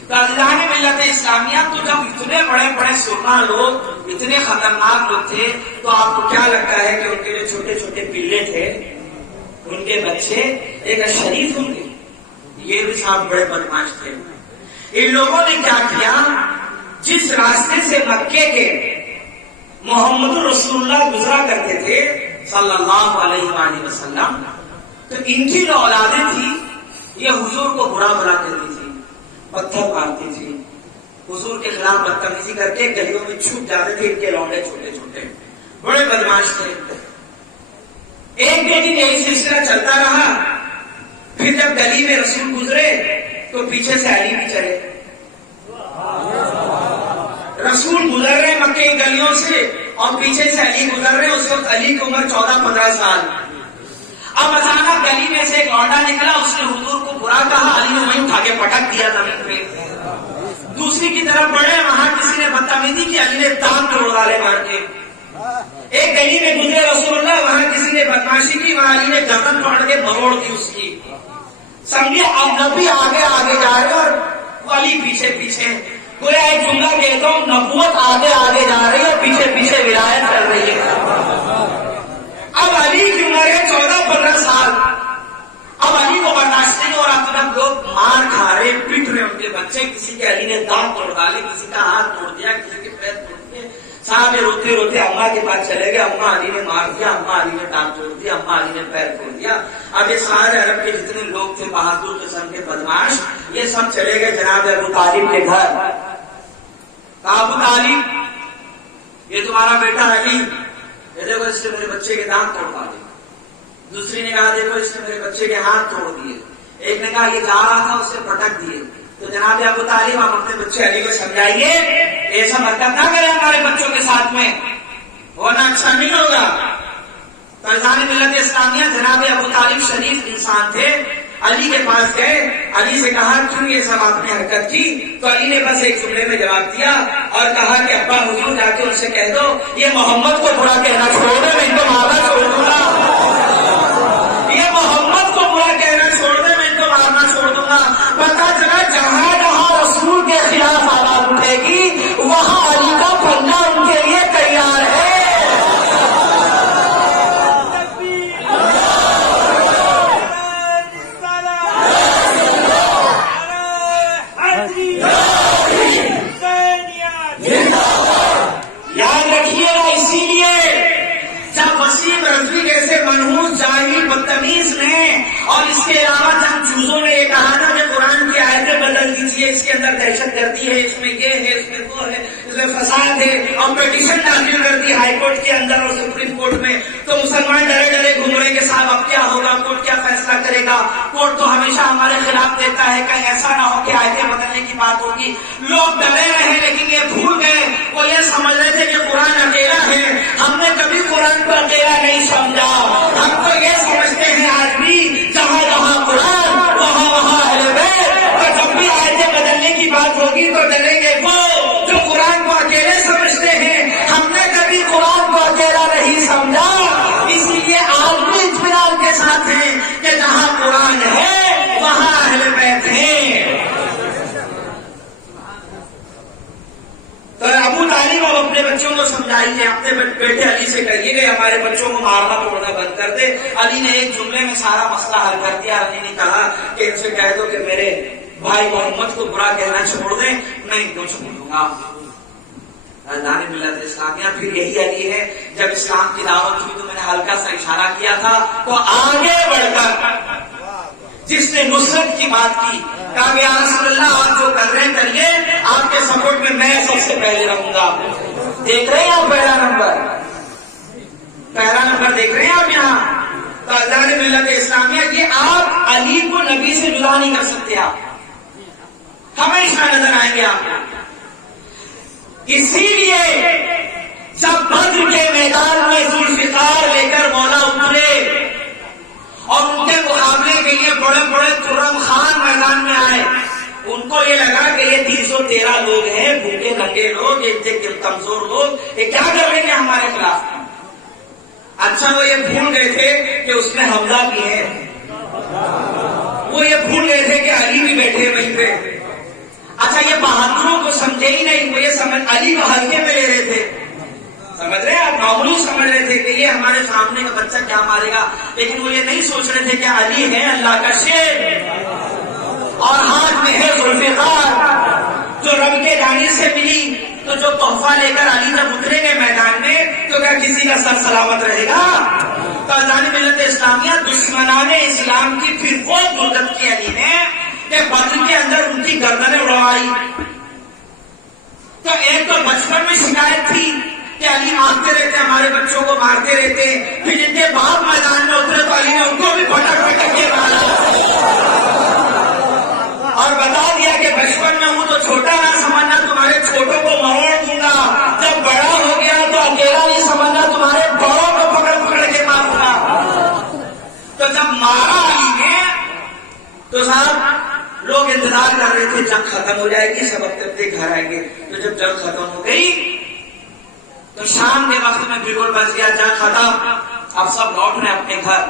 تو اللہ نے ملت اسلامیہ تو جب اتنے بڑے بڑے سرما لوگ، اتنے خطرناک لوگ تھے، تو آپ کو کیا لگتا ہے کہ ان کے جو چھوٹے چھوٹے پلے تھے، ان کے بچے ایک شریف ہوں گے؟ یہ بھی صاحب بڑے بدماش تھے۔ ان لوگوں نے کیا کیا، جس راستے سے مکے کے محمد رسول اللہ گزرا کرتے تھے صلی اللہ علیہ وآلہ وسلم، تو ان کی جو اولادیں تھی یہ حضور کو برا بلا کرتی تھی، پتھر مارتی تھی، حضور کے خلاف بدتمیزی کر کے گلیوں میں چھوٹ جاتے تھے۔ ان کے لونڈے چھوٹے چھوٹے بڑے بدماش تھے۔ ایک دن یہی سلسلہ چلتا رہا، پھر جب گلی میں رسول گزرے تو پیچھے سے علی بھی چلے۔ رسول گزر رہے مکے کی گلیوں سے اور پیچھے سے علی گزر رہے، اس وقت علی کی عمر 14-15 سال۔ اب اچانک گلی میں سے ایک لونڈا نکلا، اس نے حضور کو برا کہا، علی نے وہیں اٹھا کے پٹک دیا زمین پہ۔ دوسری کی طرف بڑھے، وہاں کسی نے بدتمیزی کی، علی نے دانت توڑ ڈالے مار کے۔ ایک گلی میں گزرے رسول اللہ، وہاں کسی نے بدماشی کی، وہاں علی نے گردن پکڑ کے مروڑ دی اس کی۔ سمجھے اب نبی آگے آگے جا رہے اور علی پیچھے پیچھے۔ گویا ایک جملہ کہتا ہوں، نبوت آگے آگے جا رہی ہے، پیچھے پیچھے ولایت چل رہی ہے۔ اب علی کی عمر ہے 14-15 سال۔ اب علی کو برداشت نہیں ہو رہا، تو جب لوگ مار کھا رہے، پیٹ رہے ان کے بچے، کسی کے علی نے دانت توڑ ڈالے، کسی کا ہاتھ توڑ دیا، کسی کے پیر توڑ دیے، صاحب روتے روتے اماں کے پاس چلے گئے، اماں علی نے مار دیا، اماں علی نے ٹانگ توڑ دیا، اماں علی نے پیر توڑ دیا۔ اب یہ سارے عرب کے جتنے لوگ تھے بہادر قسم کے بدماش، یہ سب چلے گئے جناب ابو طالب کے گھر۔ ابو طالب، یہ تمہارا بیٹا علی، یہ دیکھو اس نے میرے بچے کے دانت توڑ ڈالے۔ دوسری نے کہا دیکھو اس نے میرے بچے کے ہاتھ توڑ دیے۔ ایک نے کہا یہ جا رہا تھا اسے پٹک دیے۔ تو جناب ابو طالب آپ اپنے بچے علی کو سمجھائیے ایسا حرکت نہ کرے ہمارے بچوں کے ساتھ میں، ورنہ اچھا نہیں ہوگا۔ فرزان ملت اسلامیہ جناب ابو طالب شریف انسان تھے، علی کے پاس گئے، علی سے کہا کیوں یہ سب آپ نے حرکت کی؟ تو علی نے بس ایک جملے میں جواب دیا اور کہا کہ ابا حضور جا کے ان سے کہہ دو یہ محمد کو برا کہنا چھوڑ دے، میں ان کو مارنا چھوڑ دوں گا۔ یہ محمد کو برا کہنا چھوڑ دے، میں ان کو مارنا چھوڑ دوں گا۔ پتا چلا جہاں جہاں رسول کے خلاف آواز اٹھے گی وہاں علی کا پنجہ ان کے لیے تیار ہے۔ یاد رکھیے گا، اسی لیے جب وسیم رضوی جیسے منحوس جاہل بدتمیز نے اور اس کے علاوہ جب چوزوں نے یہ کہا تھا کہ قرآن کی آیتیں بدل دیجیے، اس کے اندر دہشت گردی ہے، اس میں یہ ہے، اس میں وہ ہے، اس میں فساد ہے، اور پٹیشن داخل کر دی ہائی کورٹ کے اندر اور سپریم کورٹ میں، تو مسلمان ڈرے ڈرے گھوم رہے کہ صاحب اب کیا ہوگا، کورٹ کیا فیصلہ کرے گا، کورٹ تو ہمیشہ ہمارے خلاف دیتا ہے، کہیں ایسا نہ ہو کہ آیتیں بدلنے کی بات ہوگی۔ لوگ ڈرے رہے لیکن یہ بھول گئے، وہ یہ سمجھ رہے تھے کہ قرآن اکیلا ہے۔ ہم نے کبھی قرآن کو اکیلا نہیں سمجھا، ہم تو یہ سمجھتے ہیں آج بھی جہاں جہاں قرآن وہاں وہاں اہل بیت، اور جب بھی آیتیں بدلنے کی بات ہوگی تو ڈریں گے وہ جو قرآن کو اکیلے سمجھتے ہیں۔ ہم نے کبھی قرآن کو اکیلا نہیں سمجھا، اسی لیے آج بھی اطمینان کے ساتھ ہیں کہ جہاں قرآن ہے وہاں اہل بیت ہیں۔ تو ابو طالب اب اپنے بچوں کو سمجھائیے، اپنے بیٹے علی سے کہیے کہ ہمارے بچوں کو مارنا توڑنا بند کر دے۔ علی نے ایک جملے میں سارا مسئلہ حل کر دیا۔ علی نے کہا کہ ان سے کہہ دو کہ میرے بھائی محمد کو برا کہنا چھوڑ دیں، میں ان کو چھوڑ دوں گا۔ اللہ نے ملت اسلامیہ پھر یہی علی ہے، جب اسلام کی دعوت ہوئی تو میں نے ہلکا سا اشارہ کیا تھا، تو آگے بڑھ کر جس نے نصرت کی بات کی، کہا کہ یا رسول اللہ آپ جو کر رہے ہیں کریے، آپ کے سپورٹ میں میں سب سے پہلے رہوں گا۔ دیکھ رہے ہیں آپ پہلا نمبر دیکھ رہے ہیں آپ یہاں؟ تو اذان ملت اسلامیہ یہ آپ علی کو نبی سے جدا نہیں کر سکتے، آپ ہمیشہ نظر آئیں گے آپ۔ اسی لیے جب بدر کے میدان میں ذوالفقار لے کر مولا اترے اور ان کے مقابلے کے لیے بڑے بڑے ترم خان میدان میں آئے، ان کو یہ لگا کہ یہ 313 لوگ ہیں، بھوکے ننگے لوگ، یہ کمزور لوگ، یہ کیا کر رہے ہیں ہمارے خلاف؟ اچھا وہ یہ بھول گئے تھے کہ اس میں حمزہ بھی ہے، وہ یہ بھول گئے تھے کہ علی بھی بیٹھے وہیں پہ۔ اچھا یہ بہادروں کو سمجھے ہی نہیں، وہ یہ سمجھ علی کو ہلکے میں لے رہے تھے، سمجھ رہے ہیں آپ؟ معمولی سمجھ رہے تھے کہ یہ ہمارے سامنے کا بچہ کیا مارے گا، لیکن وہ یہ نہیں سوچ رہے تھے کہ علی ہے اللہ کا شیر اور ہاتھ میں ہے ذوالفقار جو رب کے جانب سے ملی۔ تو جو تحفہ لے کر علی جب اتریں گے میدان میں تو کیا کسی کا سر سلامت رہے گا؟ تو اذان ملت اسلامیہ دشمنان اسلام کی پھر وہ غربت کی علی نے کہ بدر کے اندر ان کی گردنیں اڑوائی۔ تو ایک تو بچپن میں شکایت تھی کہ علی مارتے رہتے، ہمارے بچوں کو مارتے رہتے، پھر ان کے باپ میدان میں اترے تو علی نے ان کو بھی پٹک پٹک کے مارا اور بتا دیا کہ بچپن میں ہوں تو چھوٹا نہ سمجھنا، تمہارے چھوٹوں کو مروڑ دوں گا، جب بڑا ہو گیا تو اکیلا نہیں سمجھنا، تمہارے بڑوں کو پکڑ پکڑ کے ماروں گا۔ تو جب مارا علی نے تو صاحب لوگ انتظار کر رہے تھے جنگ ختم ہو جائے گی، سب اپنے گھر آئیں گے۔ تو جب جنگ ختم ہو گئی تو شام کے وقت میں بالکل بچ گیا، جنگ ختم، اب سب لوٹ رہے اپنے گھر۔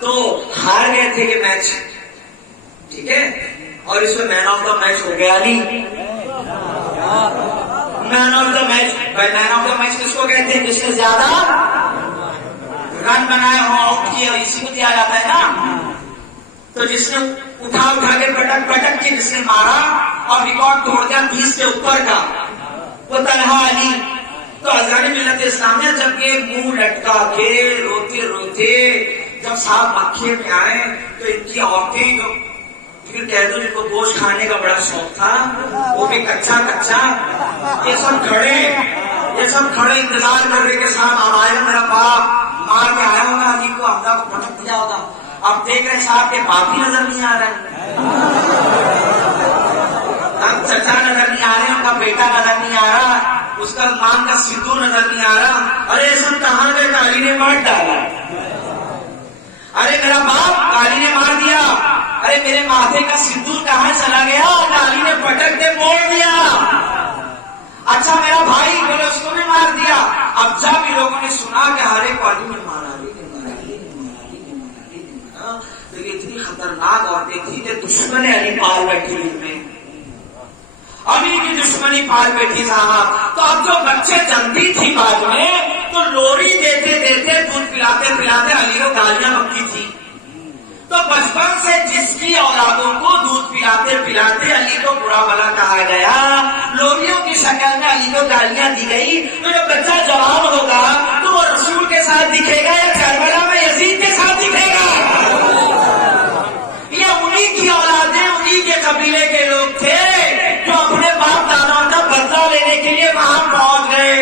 تو ہار گئے تھے یہ میچ، ٹھیک ہے، اور اس میں مین آف دا میچ ہو گیا Ali. Man of the match, man of the match کس کو کہتے ہیں؟ جس نے زیادہ رن بنائے ہو، آؤٹ کیا، اسی کو دیا جاتا ہے نا۔ تو جس نے اٹھا کے پٹک پٹک کے جس نے مارا اور ریکارڈ توڑ دیا 20 سے اوپر کا، وہ طلحہ علی۔ تو اذان ملت اسلامیہ جب یہ منہ لٹکا کے روتے روتے جب صاحب مکے میں آئے تو ان کی عورتیں جو پھر کہتے ہیں جن کو گوشت کھانے کا بڑا شوق تھا، وہ بھی کچا کچا، یہ سب کھڑے انتظار کر رہے کہ صاحب اب آئے میرا باپ مار کے آیا ہوگا علی کو، حمزہ کو پٹک دیا ہوگا۔ اب دیکھ رہے صاحب کے باپ ہی نظر نہیں آ رہے، اب چچا نظر نہیں آ رہے، ان کا بیٹا نظر نہیں آ رہا، اس کا ماں کا سندور نظر نہیں آ رہا۔ ارے سب کہاں گئے؟ علی نے مار ڈالا۔ ارے میرا باپ علی نے مار دیا۔ ارے میرے ماتھے کا سندور کہاں چلا گیا؟ علی نے پٹک کے موڑ دیا۔ اچھا میرا بھائی، بولے اس کو بھی مار دیا۔ اب جب بھی لوگوں نے سنا کہ ہرے کو علی نے مارا، تو یہ اتنی خطرناک عورتیں تھی کہ دشمن علی پال بیٹھی میں، علی کی دشمنی پال بیٹھی صاحب۔ تو اب جو بچے جنتی تھی بعد میں تو لوری دیتے دیتے دودھ پلاتے پلاتے علی کو گالیاں بکتی تھی۔ تو بچپن سے جس کی اولادوں کو دودھ پلاتے پلاتے علی کو برا بھلا کہا گیا، لوریوں کی شکل میں علی کو گالیاں دی گئی، تو جب بچہ جوان ہوگا تو وہ رسول کے ساتھ دکھے گا یا کربلا میں یزید کے ساتھ دکھے گا؟ یہ انہی کی اولادیں، انہی کے قبیلے کے لوگ تھے جو اپنے باپ داداؤں کا بدلہ لینے کے لیے وہاں پہنچ گئے،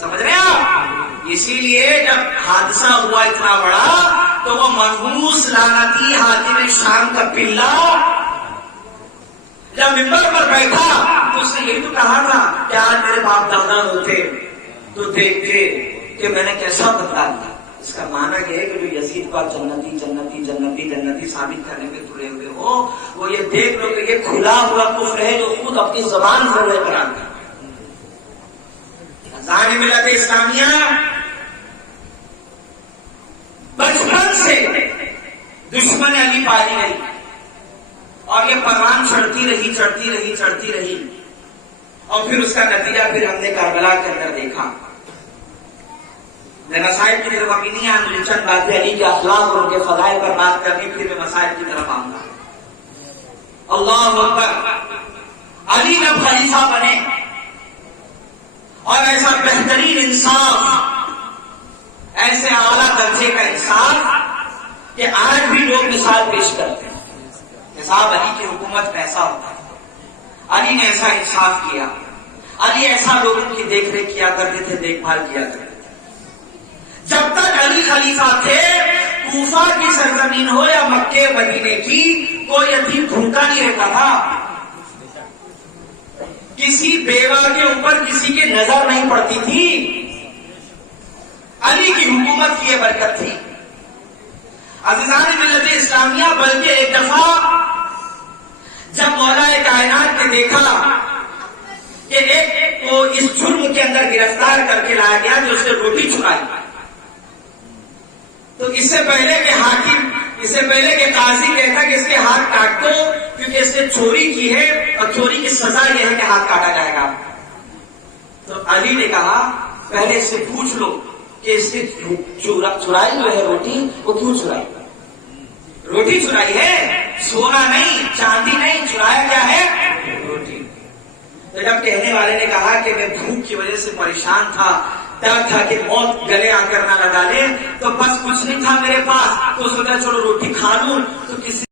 سمجھ رہے ہیں آپ؟ اسی لیے جب حادثہ ہوا اتنا بڑا تو وہ منحوس لعنتی حاکم شام کا پلہ جب ممبر پر بیٹھا تو اس نے یہی تو کہا تھا کہ آج میرے باپ دادا ہوتے تو دیکھتے کہ میں نے کیسا بدلا لیا۔ اس کا معنی یہ ہے کہ جو یزید کو جنتی جنتی جنتی جنتی ثابت کرنے پہ تلے ہوئے ہو، وہ یہ دیکھ لو کہ یہ کھلا ہوا کفر ہے جو خود اپنی زبان سے لے کر آتا ہے۔ اذان ملت اسلامیہ بچپن سے دشمن علی پالی گئی اور یہ پروان چڑھتی رہی چڑھتی رہی چڑھتی رہی، اور پھر اس کا نتیجہ پھر ہم نے کربلا کے اندر دیکھا۔ میں مسائل کی طرف ابھی نہیں آؤں، مجھے چند باتیں علی کے اخلاق اور ان کے فضائل پر بات کرنی، پھر میں مسائل کی طرف آؤں گا۔ اللہ اکبر۔ علی جب خلیفہ بنے اور ایسا بہترین انصاف، ایسے اعلیٰ درجے کا انصاف کہ آج بھی لوگ مثال پیش کرتے ہیں کہ صاحب علی کی حکومت میں ایسا ہوتا ہے، علی نے ایسا انصاف کیا، علی ایسا لوگوں کی دیکھ ریکھ کیا کرتے تھے، دیکھ بھال کیا کرتے تھے۔ جب تک علی خلیفہ تھے، کوفہ کی سرزمین ہو یا مکے مدینے کی، کوئی یتیم بھوکا نہیں رہتا تھا، کسی بیوہ کے اوپر کسی کی نظر نہیں پڑتی تھی۔ علی کی حکومت کی یہ برکت تھی۔ عزیزان ملت اسلامیہ، بلکہ ایک دفعہ جب مولا کائنات نے دیکھا کہ ایک کو اس جرم کے اندر گرفتار کر کے لایا گیا جو اس نے روٹی چرائی، تو اس سے پہلے کہ حاکم، اس سے پہلے کہ قاضی کہتا کہ اس کے ہاتھ کاٹ دو کیونکہ اس نے چوری کی ہے اور چوری کی سزا یہ ہے کہ ہاتھ کاٹا جائے گا، تو علی نے کہا پہلے اس سے پوچھ لو کہ اس نے چرائی جو ہے روٹی، وہ کیوں چرائی؟ روٹی چرائی ہے، سونا نہیں، چاندی نہیں، چرایا کیا ہے؟ روٹی۔ تو جب کہنے والے نے کہا کہ میں بھوک کی وجہ سے پریشان تھا، ڈر تھا کہ موت گلے آ کر نہ لگا لے، تو بس کچھ نہیں تھا میرے پاس، تو سوچا چلو روٹی کھا لوں، تو کسی